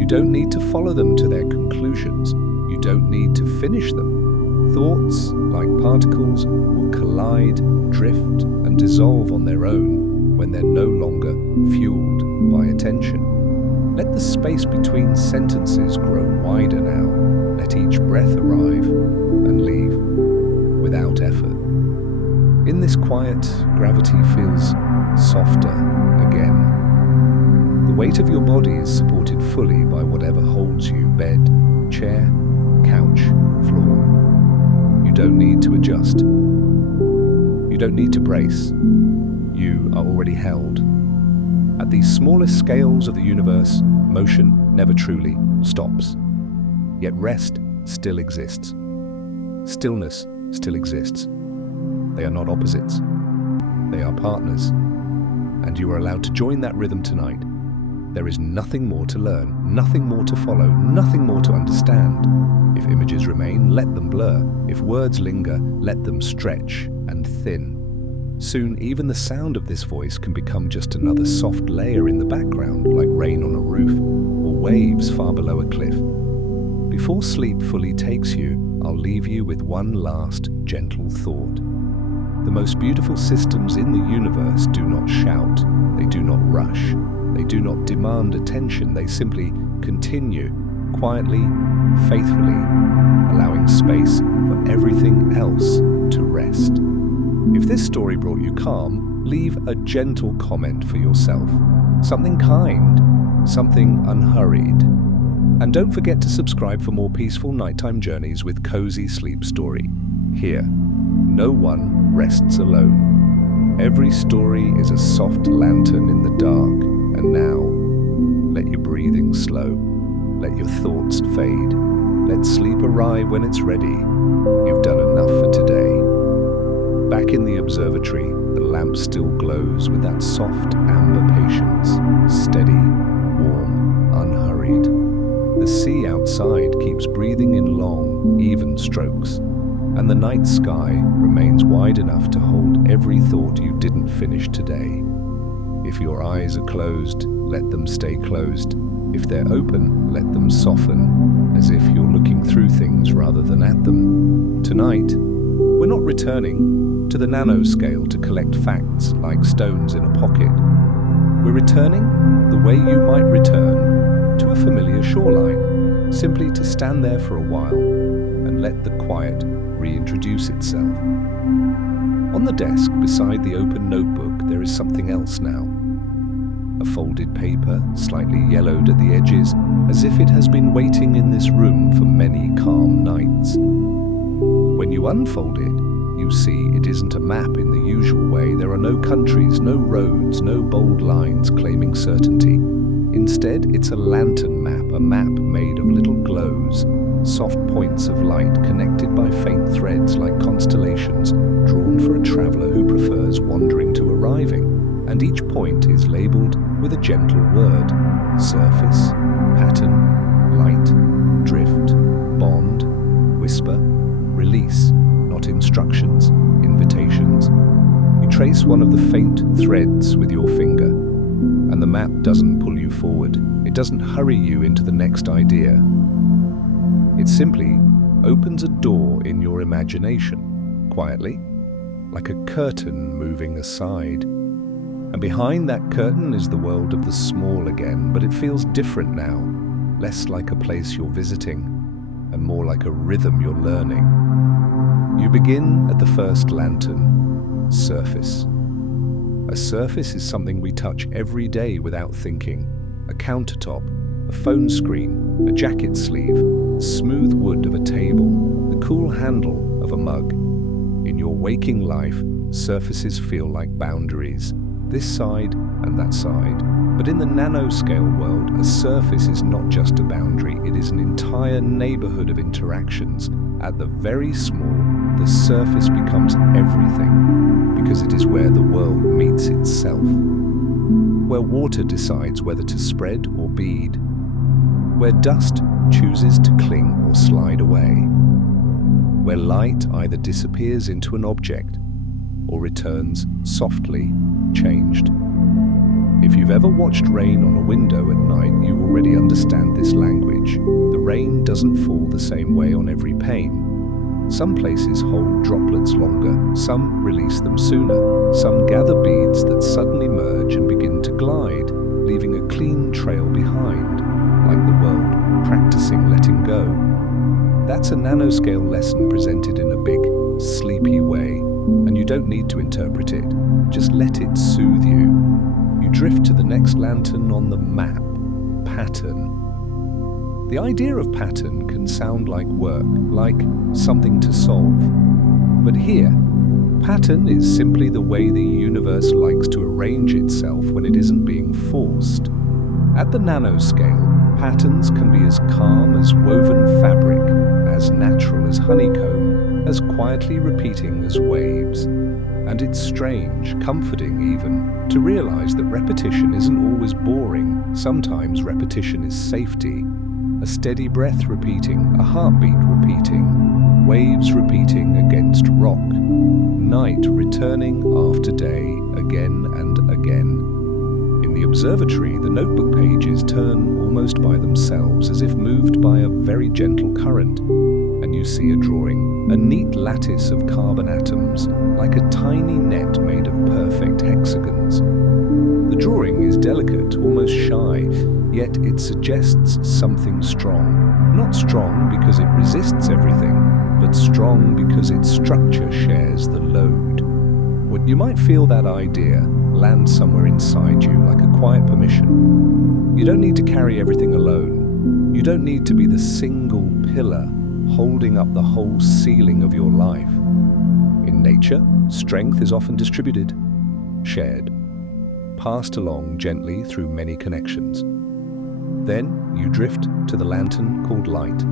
You don't need to follow them to their conclusions. You don't need to finish them. Thoughts, like particles, will collide, drift, and dissolve on their own when they're no longer fueled by attention. Let the space between sentences grow wider now. Let each breath arrive and leave without effort. In this quiet, gravity feels softer again. The weight of your body is supported fully by whatever holds you: bed, chair, couch, floor. You don't need to adjust. You don't need to brace. You are already held. At these smallest scales of the universe, motion never truly stops. Yet rest still exists. Stillness still exists. They are not opposites. They are partners. And you are allowed to join that rhythm tonight. There is nothing more to learn, nothing more to follow, nothing more to understand. If images remain, let them blur. If words linger, let them stretch and thin. Soon, even the sound of this voice can become just another soft layer in the background, like rain on a roof or waves far below a cliff. Before sleep fully takes you, I'll leave you with one last gentle thought. The most beautiful systems in the universe do not shout, they do not rush, they do not demand attention, they simply continue, quietly, faithfully, allowing space for everything else to rest. If this story brought you calm, leave a gentle comment for yourself. Something kind, something unhurried. And don't forget to subscribe for more peaceful nighttime journeys with Cozy Sleep Story. Here, no one rests alone. Every story is a soft lantern in the dark. And now, let your breathing slow. Let your thoughts fade. Let sleep arrive when it's ready. You've done enough for today. Back in the observatory, the lamp still glows with that soft amber patience, steady, warm, unhurried. The sea outside keeps breathing in long, even strokes, and the night sky remains wide enough to hold every thought you didn't finish today. If your eyes are closed, let them stay closed. If they're open, let them soften, as if you're looking through things rather than at them. Tonight, we're not returning to the nanoscale to collect facts like stones in a pocket. We're returning the way you might return to a familiar shoreline, simply to stand there for a while and let the quiet reintroduce itself. On the desk beside the open notebook, there is something else now. A folded paper, slightly yellowed at the edges, as if it has been waiting in this room for many calm nights. When you unfold it, you see it isn't a map in the usual way. There are no countries, no roads, no bold lines claiming certainty. Instead, it's a lantern map, a map made of little glows, soft points of light connected by faint threads like constellations, drawn for a traveler who prefers wandering to arriving. And each point is labeled with a gentle word: surface, pattern, light, drift, bond, whisper, release. Not instructions, invitations. You trace one of the faint threads with your finger, and the map doesn't pull you forward. It doesn't hurry you into the next idea. It simply opens a door in your imagination, quietly, like a curtain moving aside. And behind that curtain is the world of the small again, but it feels different now, less like a place you're visiting, and more like a rhythm you're learning. You begin at the first lantern, surface. A surface is something we touch every day without thinking. A countertop, a phone screen, a jacket sleeve, the smooth wood of a table, the cool handle of a mug. In your waking life, surfaces feel like boundaries, this side and that side. But in the nanoscale world, a surface is not just a boundary, it is an entire neighborhood of interactions. At the very small, the surface becomes everything, because it is where the world meets itself, where water decides whether to spread or bead, where dust chooses to cling or slide away, where light either disappears into an object or returns softly changed. If you've ever watched rain on a window at night, you already understand this language. The rain doesn't fall the same way on every pane. Some places hold droplets longer, some release them sooner, some gather beads that suddenly merge and begin to glide, leaving a clean trail behind, like the world practicing letting go. That's a nanoscale lesson presented in a big, sleepy way, and you don't need to interpret it, just let it soothe you. You drift to the next lantern on the map, pattern. The idea of pattern can sound like work, like something to solve. But here, pattern is simply the way the universe likes to arrange itself when it isn't being forced. At the nanoscale, patterns can be as calm as woven fabric, as natural as honeycomb, as quietly repeating as waves. And it's strange, comforting even, to realize that repetition isn't always boring. Sometimes repetition is safety. A steady breath repeating, a heartbeat repeating, waves repeating against rock, night returning after day, again and again. In the observatory, the notebook pages turn almost by themselves, as if moved by a very gentle current, and you see a drawing, a neat lattice of carbon atoms, like a tiny net made of perfect hexagons. The drawing is delicate, almost shy, yet it suggests something strong. Not strong because it resists everything, but strong because its structure shares the load. You might feel that idea land somewhere inside you, like a quiet permission. You don't need to carry everything alone. You don't need to be the single pillar holding up the whole ceiling of your life. In nature, strength is often distributed, shared, passed along gently through many connections. Then you drift to the lantern called light.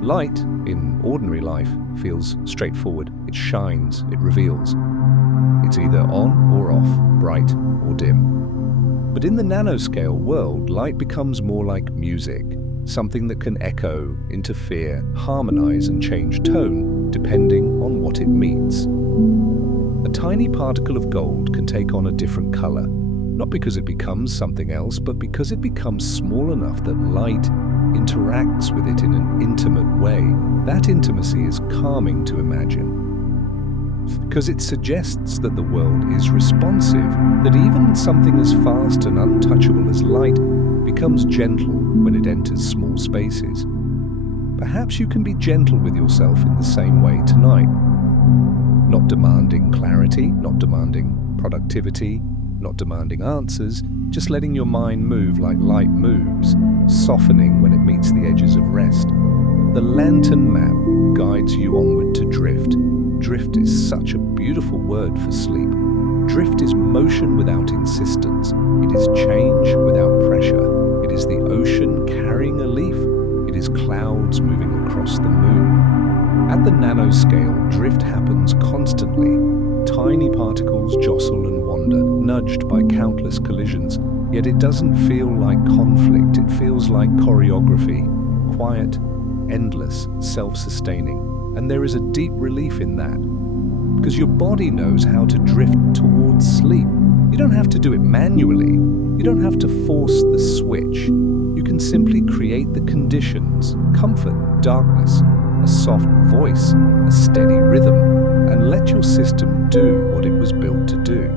Light, in ordinary life, feels straightforward. It shines, it reveals. It's either on or off, bright or dim. But in the nanoscale world, light becomes more like music, something that can echo, interfere, harmonize, and change tone depending on what it meets. A tiny particle of gold can take on a different color, not because it becomes something else, but because it becomes small enough that light interacts with it in an intimate way. That intimacy is calming to imagine, because it suggests that the world is responsive, that even something as fast and untouchable as light becomes gentle when it enters small spaces. Perhaps you can be gentle with yourself in the same way tonight. Not demanding clarity, not demanding productivity, not demanding answers, just letting your mind move like light moves, softening when it meets the edges of rest. The lantern map guides you onward to drift. Drift is such a beautiful word for sleep. Drift is motion without insistence. It is change without pressure. It is the ocean carrying a leaf. It is clouds moving across the moon. At the nanoscale, drift happens constantly. Tiny particles jostle and wander, nudged by countless collisions. Yet it doesn't feel like conflict. It feels like choreography. Quiet, endless, self-sustaining. And there is a deep relief in that, because your body knows how to drift towards sleep. You don't have to do it manually. You don't have to force the switch. You can simply create the conditions: comfort, darkness, a soft voice, a steady rhythm, and let your system do what it was built to do.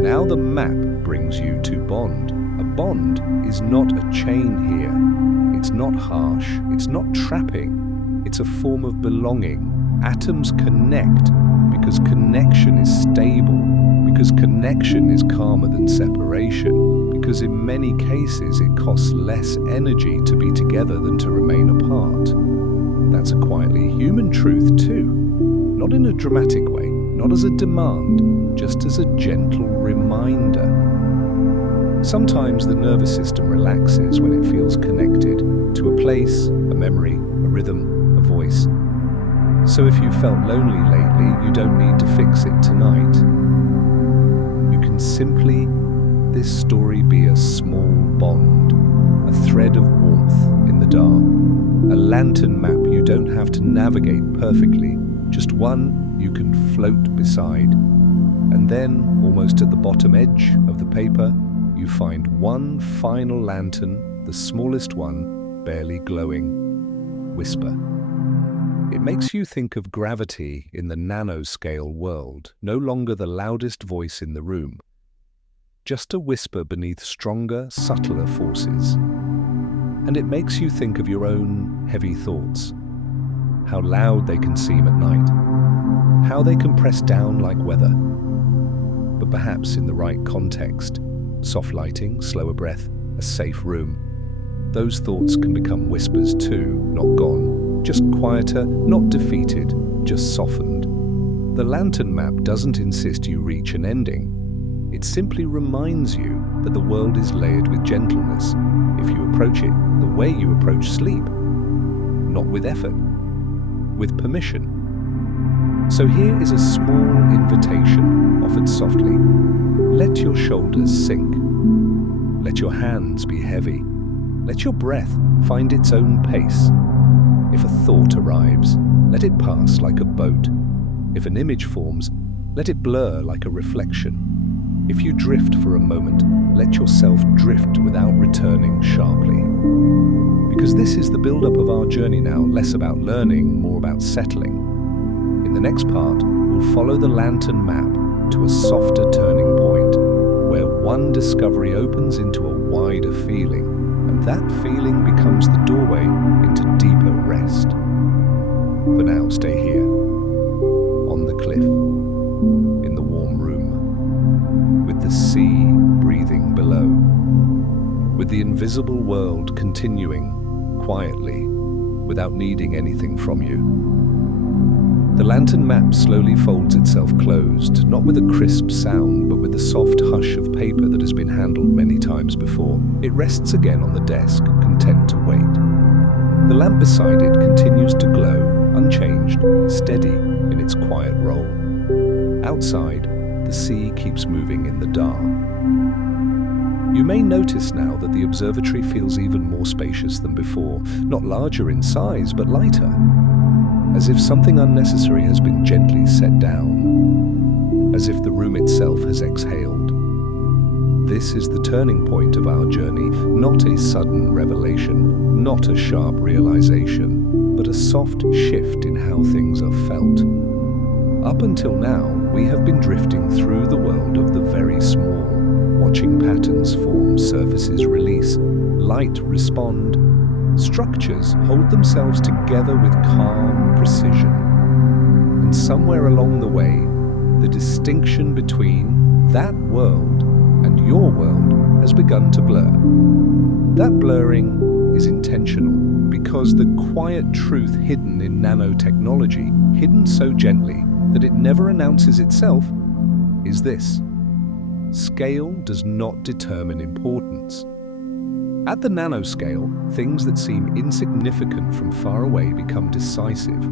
Now the map brings you to bond. A bond is not a chain here. It's not harsh. It's not trapping. It's a form of belonging. Atoms connect because connection is stable, because connection is calmer than separation, because in many cases it costs less energy to be together than to remain apart. That's a quietly human truth too, not in a dramatic way, not as a demand, just as a gentle reminder. Sometimes the nervous system relaxes when it feels connected to a place, a memory, a rhythm, a voice. So if you felt lonely lately, you don't need to fix it tonight. You can simply, this story be a small bond, a thread of warmth in the dark, a lantern map you don't have to navigate perfectly, just one you can float beside. And then, almost at the bottom edge of the paper, you find one final lantern, the smallest one, barely glowing. Whisper. It makes you think of gravity in the nanoscale world, no longer the loudest voice in the room, just a whisper beneath stronger, subtler forces. And it makes you think of your own heavy thoughts, how loud they can seem at night, how they can press down like weather. But perhaps in the right context, soft lighting, slower breath, a safe room, those thoughts can become whispers too, not gone. Just quieter, not defeated, just softened. The lantern map doesn't insist you reach an ending. It simply reminds you that the world is layered with gentleness if you approach it the way you approach sleep. Not with effort, with permission. So here is a small invitation offered softly. Let your shoulders sink. Let your hands be heavy. Let your breath find its own pace. If a thought arrives, let it pass like a boat. If an image forms, let it blur like a reflection. If you drift for a moment, let yourself drift without returning sharply. Because this is the build-up of our journey now, less about learning, more about settling. In the next part, we'll follow the lantern map to a softer turning point, where one discovery opens into a wider feeling, and that feeling becomes the doorway into deeper rest. For now, stay here, on the cliff, in the warm room, with the sea breathing below, with the invisible world continuing quietly, without needing anything from you. The lantern map slowly folds itself closed, not with a crisp sound, but with the soft hush of paper that has been handled many times before. It rests again on the desk, content to wait. The lamp beside it continues to glow, unchanged, steady in its quiet role. Outside, the sea keeps moving in the dark. You may notice now that the observatory feels even more spacious than before, not larger in size, but lighter, as if something unnecessary has been gently set down, as if the room itself has exhaled. This is the turning point of our journey, not a sudden revelation, not a sharp realization, but a soft shift in how things are felt. Up until now, we have been drifting through the world of the very small, watching patterns form, surfaces release, light respond. Structures hold themselves together with calm precision. And somewhere along the way, the distinction between that world and your world has begun to blur. That blurring is intentional because the quiet truth hidden in nanotechnology, hidden so gently that it never announces itself, is this: scale does not determine importance. At the nanoscale, things that seem insignificant from far away become decisive.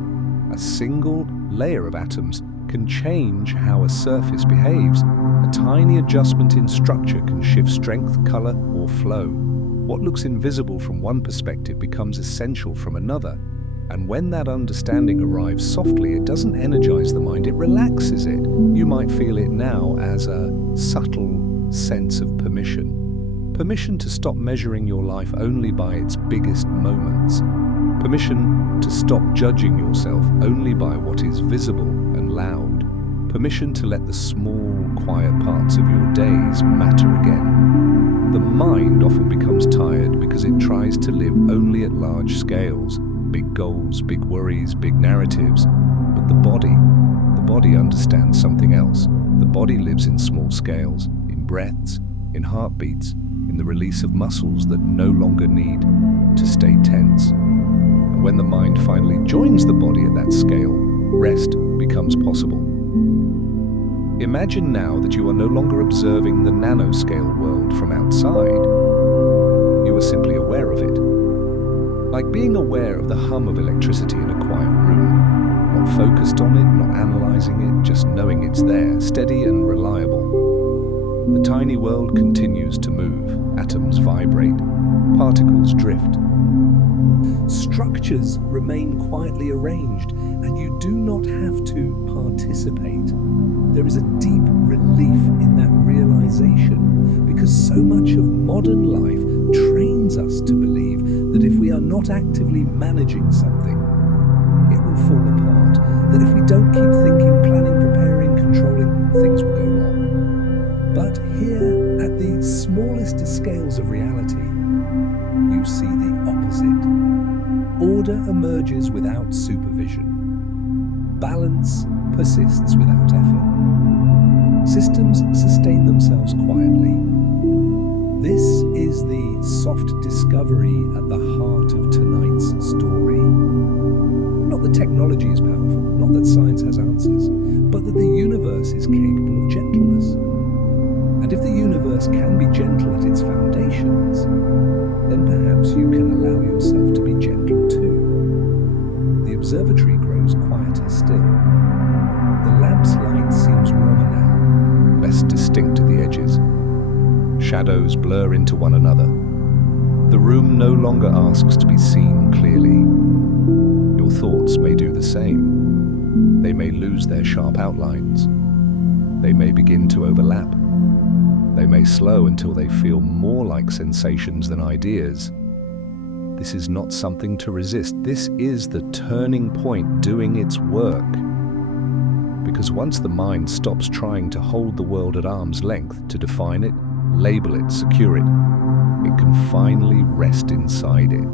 A single layer of atoms can change how a surface behaves. A tiny adjustment in structure can shift strength, color, or flow. What looks invisible from one perspective becomes essential from another. And when that understanding arrives softly, it doesn't energize the mind, it relaxes it. You might feel it now as a subtle sense of permission. Permission to stop measuring your life only by its biggest moments. Permission to stop judging yourself only by what is visible and loud. Permission to let the small, quiet parts of your days matter again. The mind often becomes tired because it tries to live only at large scales. Big goals, big worries, big narratives. But the body understands something else. The body lives in small scales, in breaths, in heartbeats, in the release of muscles that no longer need to stay tense. And when the mind finally joins the body at that scale, rest becomes possible. Imagine now that you are no longer observing the nanoscale world from outside. You are simply aware of it. Like being aware of the hum of electricity in a quiet room. Not focused on it, not analyzing it, just knowing it's there, steady and reliable. The tiny world continues to move, atoms vibrate, particles drift. Structures remain quietly arranged, and you do not have to participate. There is a deep relief in that realization, because so much of modern life trains us to believe that if we are not actively managing something, it will fall apart, that if we don't keep thinking, planning, preparing, controlling, things will go wrong. But here, at the smallest scales of reality, you see the opposite. Order emerges without supervision. Balance persists without effort. Systems sustain themselves quietly. This is the soft discovery at the heart of tonight's story. Not that technology is powerful, not that science has answers, but that the universe is capable of gentleness. And if the universe can be gentle at its foundations, then perhaps you can allow yourself to be gentle too. The observatory grows quieter still. The lamp's light seems warmer now, less distinct at the edges. Shadows blur into one another. The room no longer asks to be seen clearly. Your thoughts may do the same. They may lose their sharp outlines. They may begin to overlap. They may slow until they feel more like sensations than ideas. This is not something to resist. This is the turning point doing its work. Because once the mind stops trying to hold the world at arm's length, to define it, label it, secure it, it can finally rest inside it.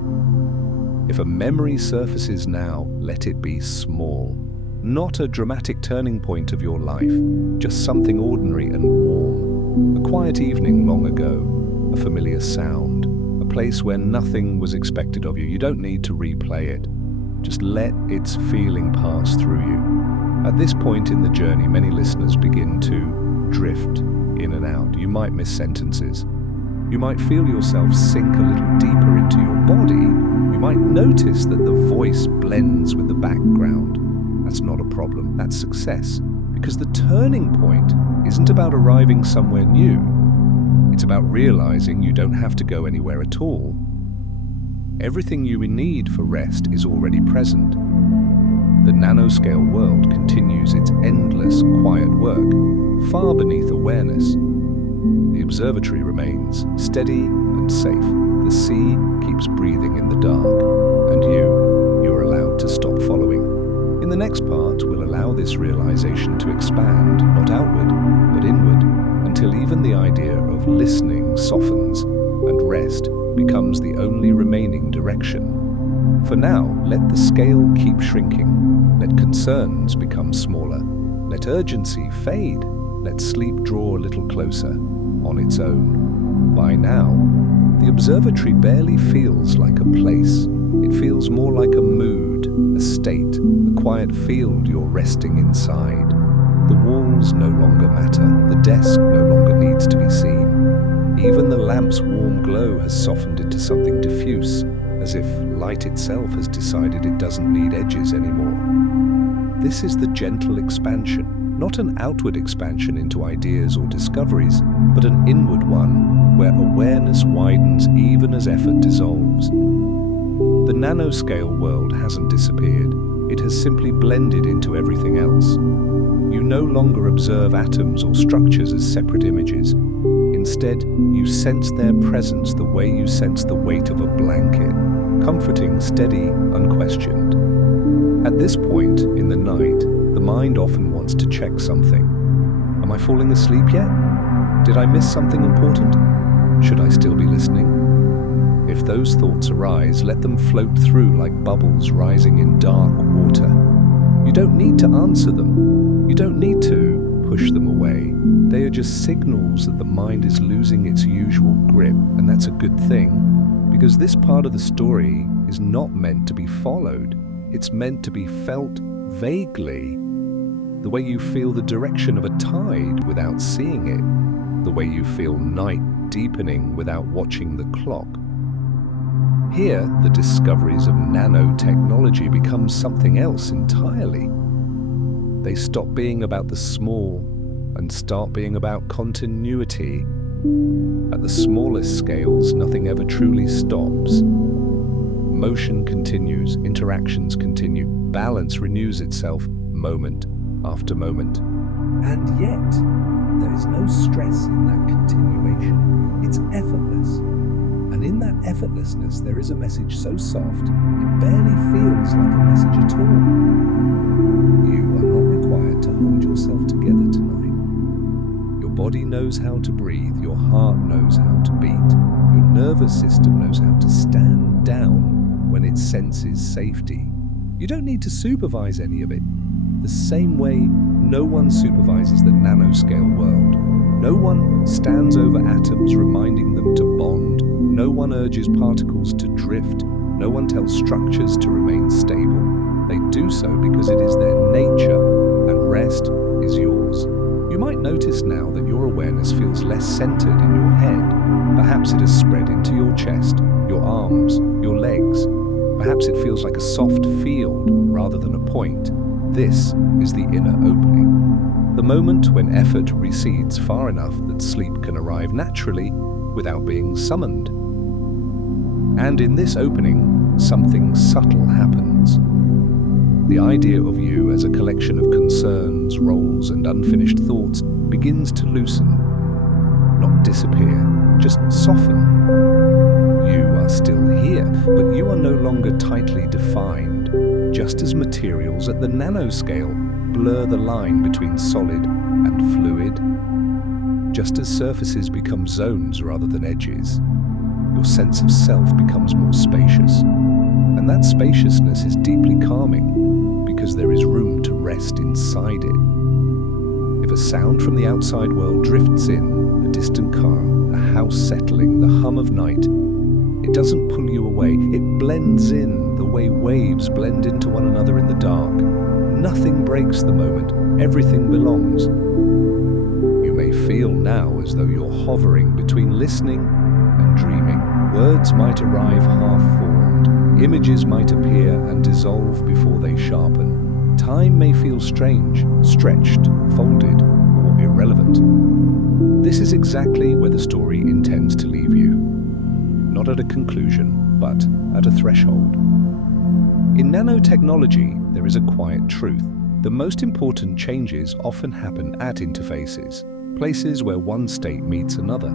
If a memory surfaces now, let it be small. Not a dramatic turning point of your life, just something ordinary and warm. A quiet evening long ago, a familiar sound, a place where nothing was expected of you. You don't need to replay it. Just let its feeling pass through you. At this point in the journey, many listeners begin to drift in and out. You might miss sentences. You might feel yourself sink a little deeper into your body. You might notice that the voice blends with the background. That's not a problem. That's success. Because the turning point isn't about arriving somewhere new. It's about realizing you don't have to go anywhere at all. Everything you need for rest is already present. The nanoscale world continues its endless, quiet work, far beneath awareness. The observatory remains steady and safe. The sea keeps breathing in the dark, and you're allowed to stop following. In the next part, we'll allow this realization to expand, not outward, but inward, until even the idea of listening softens and rest becomes the only remaining direction. For now, let the scale keep shrinking. Let concerns become smaller. Let urgency fade. Let sleep draw a little closer on its own. By now, the observatory barely feels like a place. It feels more like a mood, a state, a quiet field you're resting inside. The walls no longer matter. The desk no longer needs to be seen. Even the lamp's warm glow has softened into something diffuse, as if light itself has decided it doesn't need edges anymore. This is the gentle expansion, not an outward expansion into ideas or discoveries, but an inward one where awareness widens even as effort dissolves. The nanoscale world hasn't disappeared. It has simply blended into everything else. You no longer observe atoms or structures as separate images. Instead, you sense their presence the way you sense the weight of a blanket, comforting, steady, unquestioned. At this point in the night, the mind often wants to check something. Am I falling asleep yet? Did I miss something important? Should I still be listening? If those thoughts arise, let them float through like bubbles rising in dark water. You don't need to answer them. You don't need to push them away. They are just signals that the mind is losing its usual grip, and that's a good thing, because this part of the story is not meant to be followed. It's meant to be felt vaguely, the way you feel the direction of a tide without seeing it, the way you feel night deepening without watching the clock. Here, the discoveries of nanotechnology become something else entirely. They stop being about the small and start being about continuity. At the smallest scales, nothing ever truly stops. Motion continues, interactions continue, balance renews itself moment after moment. And yet, there is no stress in that continuation. It's effortless. And in that effortlessness, there is a message so soft, it barely feels like a message at all. You are not required to hold yourself together tonight. Your body knows how to breathe, your heart knows how to beat, your nervous system knows how to stand down when it senses safety. You don't need to supervise any of it. The same way no one supervises the nanoscale world. No one stands over atoms reminding them to bond. No one urges particles to drift. No one tells structures to remain stable. They do so because it is their nature, and rest is yours. You might notice now that your awareness feels less centered in your head. Perhaps it has spread into your chest, your arms, your legs. Perhaps it feels like a soft field rather than a point. This is the inner opening, the moment when effort recedes far enough that sleep can arrive naturally without being summoned. And in this opening, something subtle happens. The idea of you as a collection of concerns, roles, and unfinished thoughts begins to loosen, not disappear, just soften. You are still here, but you are no longer tightly defined, just as materials at the nanoscale blur the line between solid and fluid. Just as surfaces become zones rather than edges, your sense of self becomes more spacious. And that spaciousness is deeply calming because there is room to rest inside it. If a sound from the outside world drifts in, a distant car, a house settling, the hum of night, it doesn't pull you away, it blends in the way waves blend into one another in the dark. Nothing breaks the moment, everything belongs. You may feel now as though you're hovering between listening and dreaming. Words might arrive half-formed, images might appear and dissolve before they sharpen. Time may feel strange, stretched, folded, or irrelevant. This is exactly where the story intends to leave you. Not at a conclusion, but at a threshold. In nanotechnology, there is a quiet truth. The most important changes often happen at interfaces, places where one state meets another.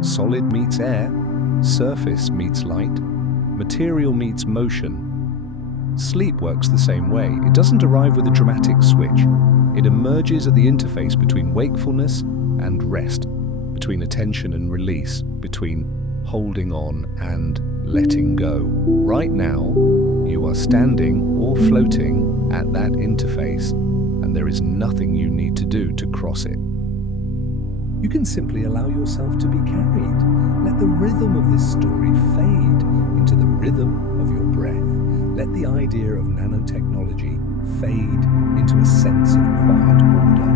Solid meets air, surface meets light, material meets motion. Sleep works the same way. It doesn't arrive with a dramatic switch. It emerges at the interface between wakefulness and rest, between attention and release, between holding on and letting go. Right now, you are standing or floating at that interface, and there is nothing you need to do to cross it. You can simply allow yourself to be carried. Let the rhythm of this story fade into the rhythm of your breath. Let the idea of nanotechnology fade into a sense of quiet order.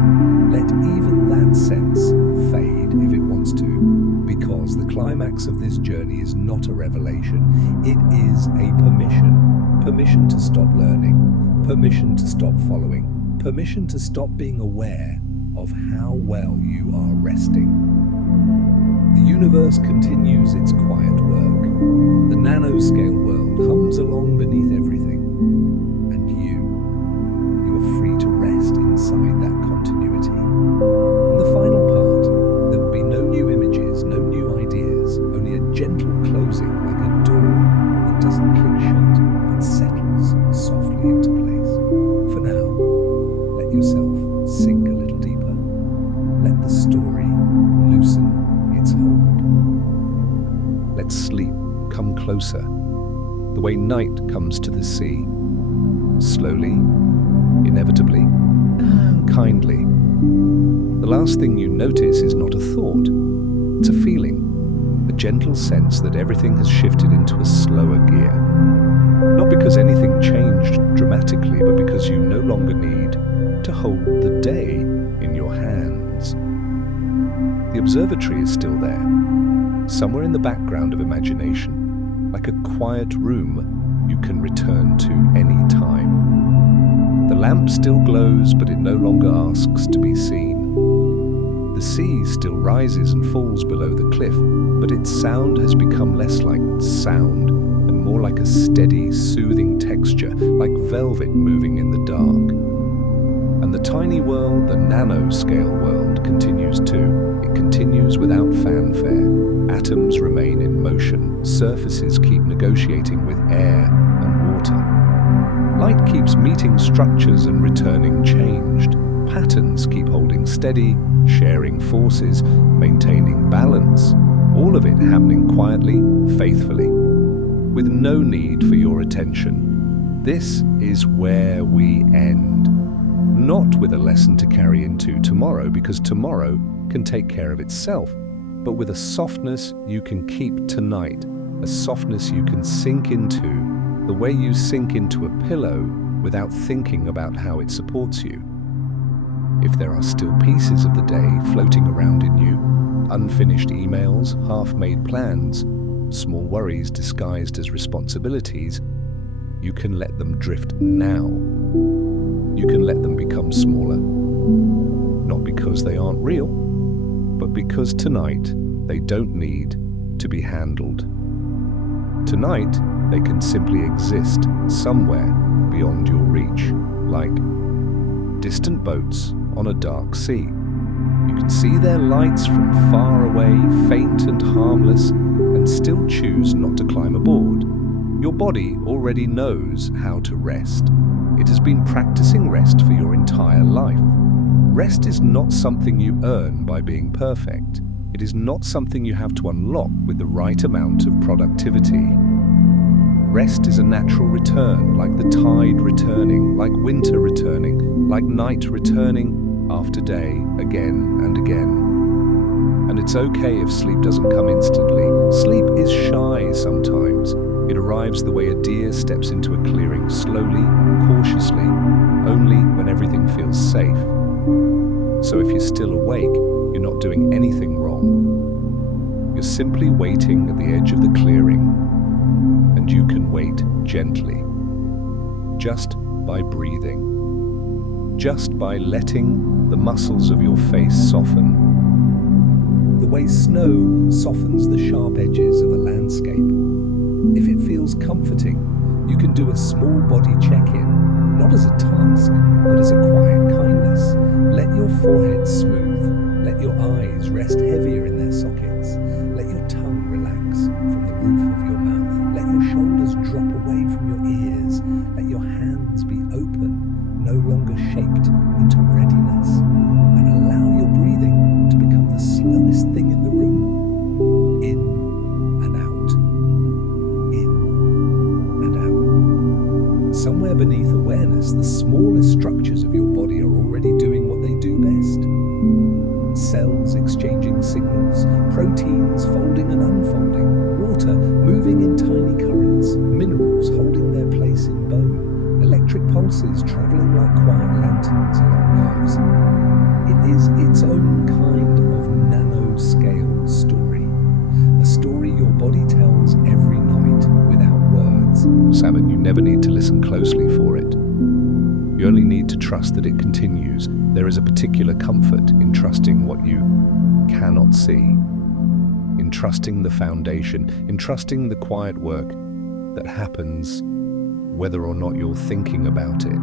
Let even that sense fade if it wants to, because the climax of this journey is not a revelation. It is a permission. Permission to stop learning. Permission to stop following. Permission to stop being aware of how well you are resting. The universe continues its quiet work. The nanoscale world hums along beneath everything. And you are free to rest inside that continuity. In the final part, there will be no new images, no new ideas, only a gentle closing like a door that doesn't click shut, but settles softly into place. For now, let yourself sink a little deeper. Let the story loosen its hold. Let sleep come closer, the way night comes to the sea. Slowly, inevitably, and kindly. The last thing you notice is not a thought, it's a feeling, a gentle sense that everything has shifted into a slower gear. Not because anything changed dramatically, but because you no longer need to hold the day in your hands. The observatory is still there, somewhere in the background of imagination, like a quiet room you can return to any time. The lamp still glows, but it no longer asks to be seen. The sea still rises and falls below the cliff, but its sound has become less like sound and more like a steady, soothing texture, like velvet moving in the dark. And the tiny world, the nanoscale world, continues too. It continues without fanfare. Atoms remain in motion. Surfaces keep negotiating with air and water. Light keeps meeting structures and returning changed. Patterns keep holding steady, sharing forces, maintaining balance. All of it happening quietly, faithfully, with no need for your attention. This is where we end. Not with a lesson to carry into tomorrow, because tomorrow can take care of itself, but with a softness you can keep tonight, a softness you can sink into, the way you sink into a pillow without thinking about how it supports you. If there are still pieces of the day floating around in you, unfinished emails, half-made plans, small worries disguised as responsibilities, you can let them drift now. you can let them become smaller. Not because they aren't real, but because tonight they don't need to be handled. Tonight, they can simply exist somewhere beyond your reach, like distant boats on a dark sea. You can see their lights from far away, faint and harmless, and still choose not to climb aboard. Your body already knows how to rest. It has been practicing rest for your entire life. Rest is not something you earn by being perfect. It is not something you have to unlock with the right amount of productivity. Rest is a natural return, like the tide returning, like winter returning, like night returning after day, again and again. And it's okay if sleep doesn't come instantly. Sleep is shy sometimes. It arrives the way a deer steps into a clearing, slowly, cautiously, only when everything feels safe. So if you're still awake, you're not doing anything wrong. You're simply waiting at the edge of the clearing, and you can wait gently, just by breathing, just by letting the muscles of your face soften. The way snow softens the sharp edges of a landscape. If it feels comforting, you can do a small body check-in, not as a task, but as a quiet kindness. Let your forehead smooth, let your eyes rest heavier in their sockets, let your tongue relax from the roof of your mouth, let your shoulders drop away from your ears, let your hands be open, no longer shaped into readiness, and allow your breathing to become the slowest thing in the room. In and out. In and out. Somewhere beneath awareness, the smallest structures of your body are already doing what they do best. Cells exchanging signals, proteins folding and unfolding, water moving in tiny currents, minerals holding their place in bone, electric pulses traveling like quiet lanterns along nerves. It is its own kind of nanoscale story, a story your body tells every night without words. Samet, you never need to listen closely for it. You only need to trust that it continues. There is a particular comfort in trusting what you cannot see, in trusting the foundation, in trusting the quiet work that happens whether or not you're thinking about it.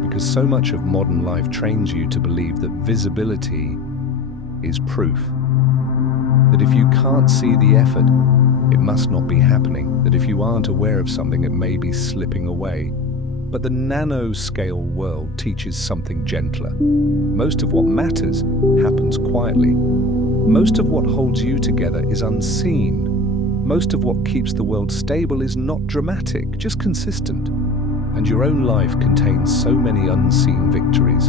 Because so much of modern life trains you to believe that visibility is proof. That if you can't see the effort, it must not be happening. That if you aren't aware of something, it may be slipping away. But the nanoscale world teaches something gentler. Most of what matters happens quietly. Most of what holds you together is unseen. Most of what keeps the world stable is not dramatic, just consistent. And your own life contains so many unseen victories.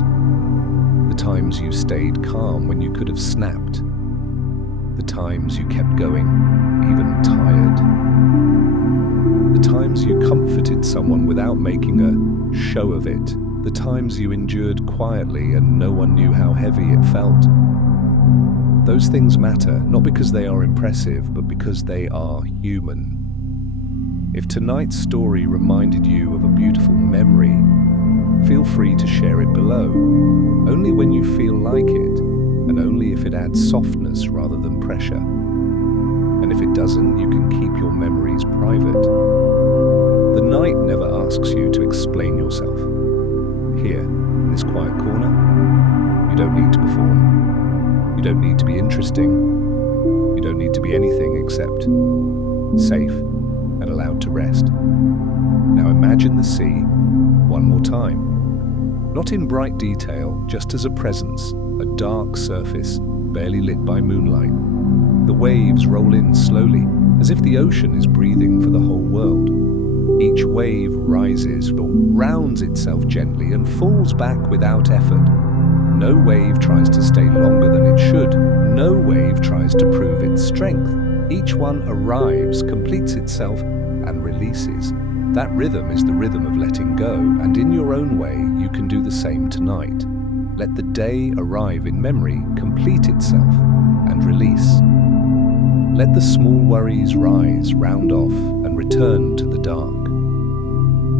The times you stayed calm when you could have snapped. The times you kept going, even tired. The times you comforted someone without making a show of it. The times you endured quietly and no one knew how heavy it felt. Those things matter, not because they are impressive, but because they are human. If tonight's story reminded you of a beautiful memory, feel free to share it below. Only when you feel like it, and only if it adds softness rather than pressure. And if it doesn't, you can keep your memories private. The night never asks you to explain yourself. Here, in this quiet corner, you don't need to perform. You don't need to be interesting. You don't need to be anything except safe and allowed to rest. Now imagine the sea one more time. Not in bright detail, just as a presence, a dark surface, barely lit by moonlight. The waves roll in slowly, as if the ocean is breathing for the whole world. Each wave rises or rounds itself gently and falls back without effort. No wave tries to stay longer than it should. No wave tries to prove its strength. Each one arrives, completes itself, and releases. That rhythm is the rhythm of letting go, and in your own way, you can do the same tonight. Let the day arrive in memory, complete itself, and release. Let the small worries rise, round off, and return to the dark.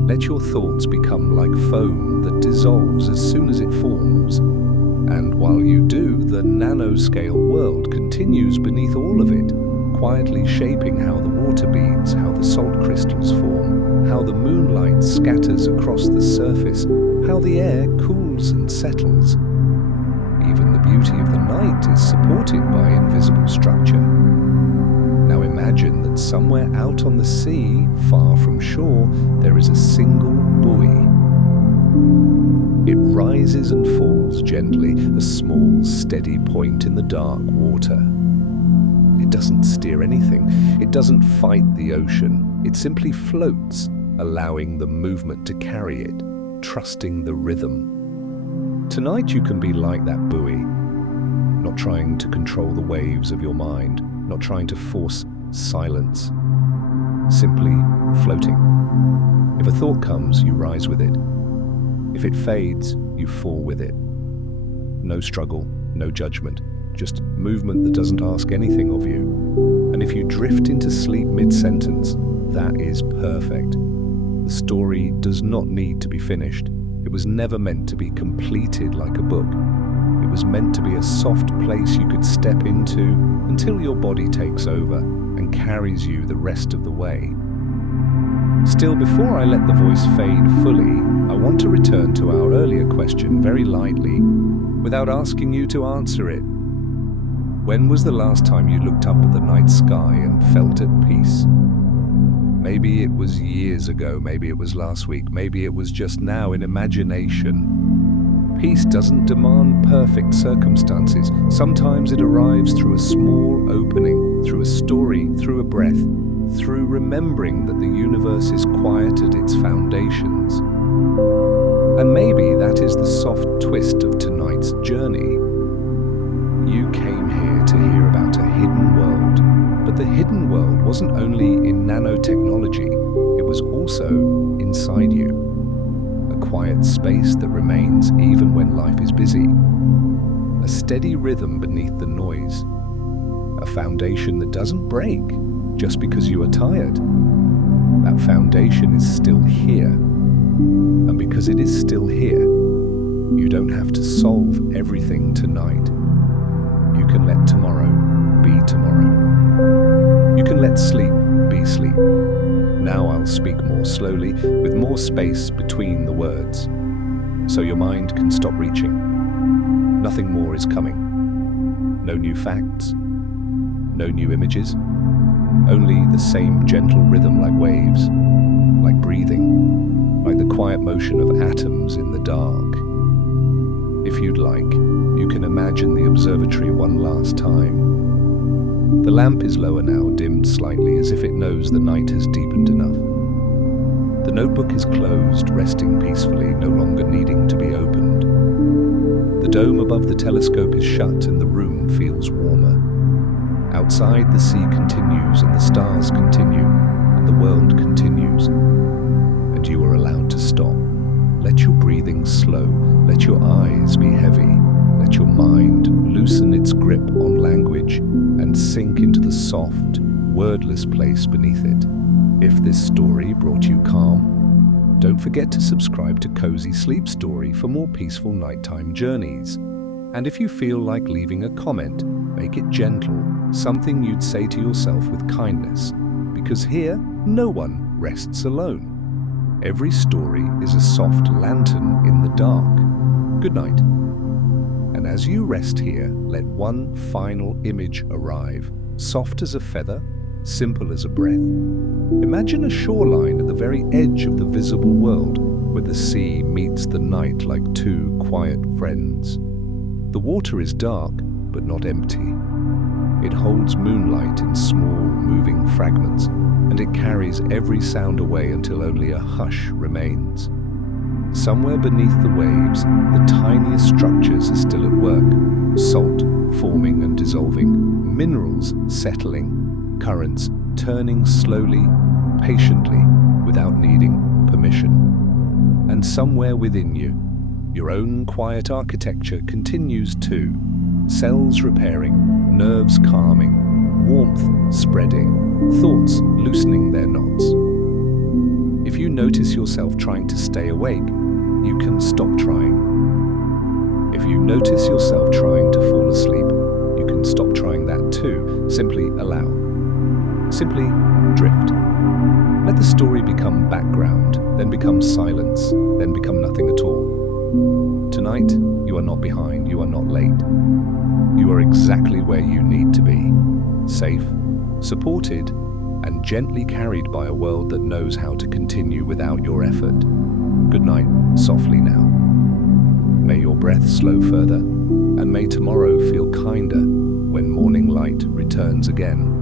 Let your thoughts become like foam that dissolves as soon as it forms. And while you do, the nanoscale world continues beneath all of it, quietly shaping how the water beads, how the salt crystals form, how the moonlight scatters across the surface, how the air cools and settles. Even the beauty of the night is supported by invisible structure. Now imagine that somewhere out on the sea, far from shore, there is a single buoy. It rises and falls gently, a small, steady point in the dark water. It doesn't steer anything. It doesn't fight the ocean. It simply floats, allowing the movement to carry it, trusting the rhythm. Tonight you can be like that buoy, not trying to control the waves of your mind, not trying to force silence, simply floating. If a thought comes, you rise with it. If it fades, you fall with it. No struggle, no judgment, just movement that doesn't ask anything of you. And if you drift into sleep mid-sentence, that is perfect. The story does not need to be finished. It was never meant to be completed like a book. It was meant to be a soft place you could step into until your body takes over and carries you the rest of the way. Still, before I let the voice fade fully, I want to return to our earlier question very lightly, without asking you to answer it. When was the last time you looked up at the night sky and felt at peace? Maybe it was years ago, maybe it was last week, maybe it was just now in imagination. Peace doesn't demand perfect circumstances. Sometimes it arrives through a small opening, through a story, through a breath, through remembering that the universe is quiet at its foundations. And maybe that is the soft twist of tonight's journey. You came here to hear about a hidden world, but the hidden world wasn't only in nanotechnology, it was also inside you. A quiet space that remains even when life is busy. A steady rhythm beneath the noise. A foundation that doesn't break just because you are tired. That foundation is still here. And because it is still here, you don't have to solve everything tonight. You can let tomorrow be tomorrow. You can let sleep be sleep. Now I'll speak more slowly, with more space between the words, so your mind can stop reaching. Nothing more is coming. No new facts, no new images, only the same gentle rhythm like waves, like breathing, like the quiet motion of atoms in the dark. If you'd like, you can imagine the observatory one last time. The lamp is lower now, dimmed slightly, as if it knows the night has deepened enough. The notebook is closed, resting peacefully, no longer needing to be opened. The dome above the telescope is shut and the room feels warmer. Outside, the sea continues and the stars continue, and the world continues. And you are allowed to stop. Let your breathing slow, let your eyes be heavy, let your mind loosen its grip on language and sink into the soft, wordless place beneath it. If this story brought you calm, don't forget to subscribe to Cozy Sleep Story for more peaceful nighttime journeys. And if you feel like leaving a comment, make it gentle, something you'd say to yourself with kindness, because here, no one rests alone. Every story is a soft lantern in the dark. Good night. And as you rest here, let one final image arrive, soft as a feather, simple as a breath. Imagine a shoreline at the very edge of the visible world, where the sea meets the night like two quiet friends. The water is dark, but not empty. It holds moonlight in small, moving fragments, and it carries every sound away until only a hush remains. Somewhere beneath the waves, the tiniest structures are still at work, salt forming and dissolving, minerals settling, currents turning slowly, patiently, without needing permission. And somewhere within you, your own quiet architecture continues too, cells repairing, nerves calming, warmth spreading, thoughts loosening their knots. If you notice yourself trying to stay awake, you can stop trying. If you notice yourself trying to fall asleep, you can stop trying that too. Simply allow. Simply drift. Let the story become background, then become silence, then become nothing at all. Tonight, you are not behind, you are not late. You are exactly where you need to be. Safe, supported, and gently carried by a world that knows how to continue without your effort. Good night, softly now. May your breath slow further, and may tomorrow feel kinder when morning light returns again.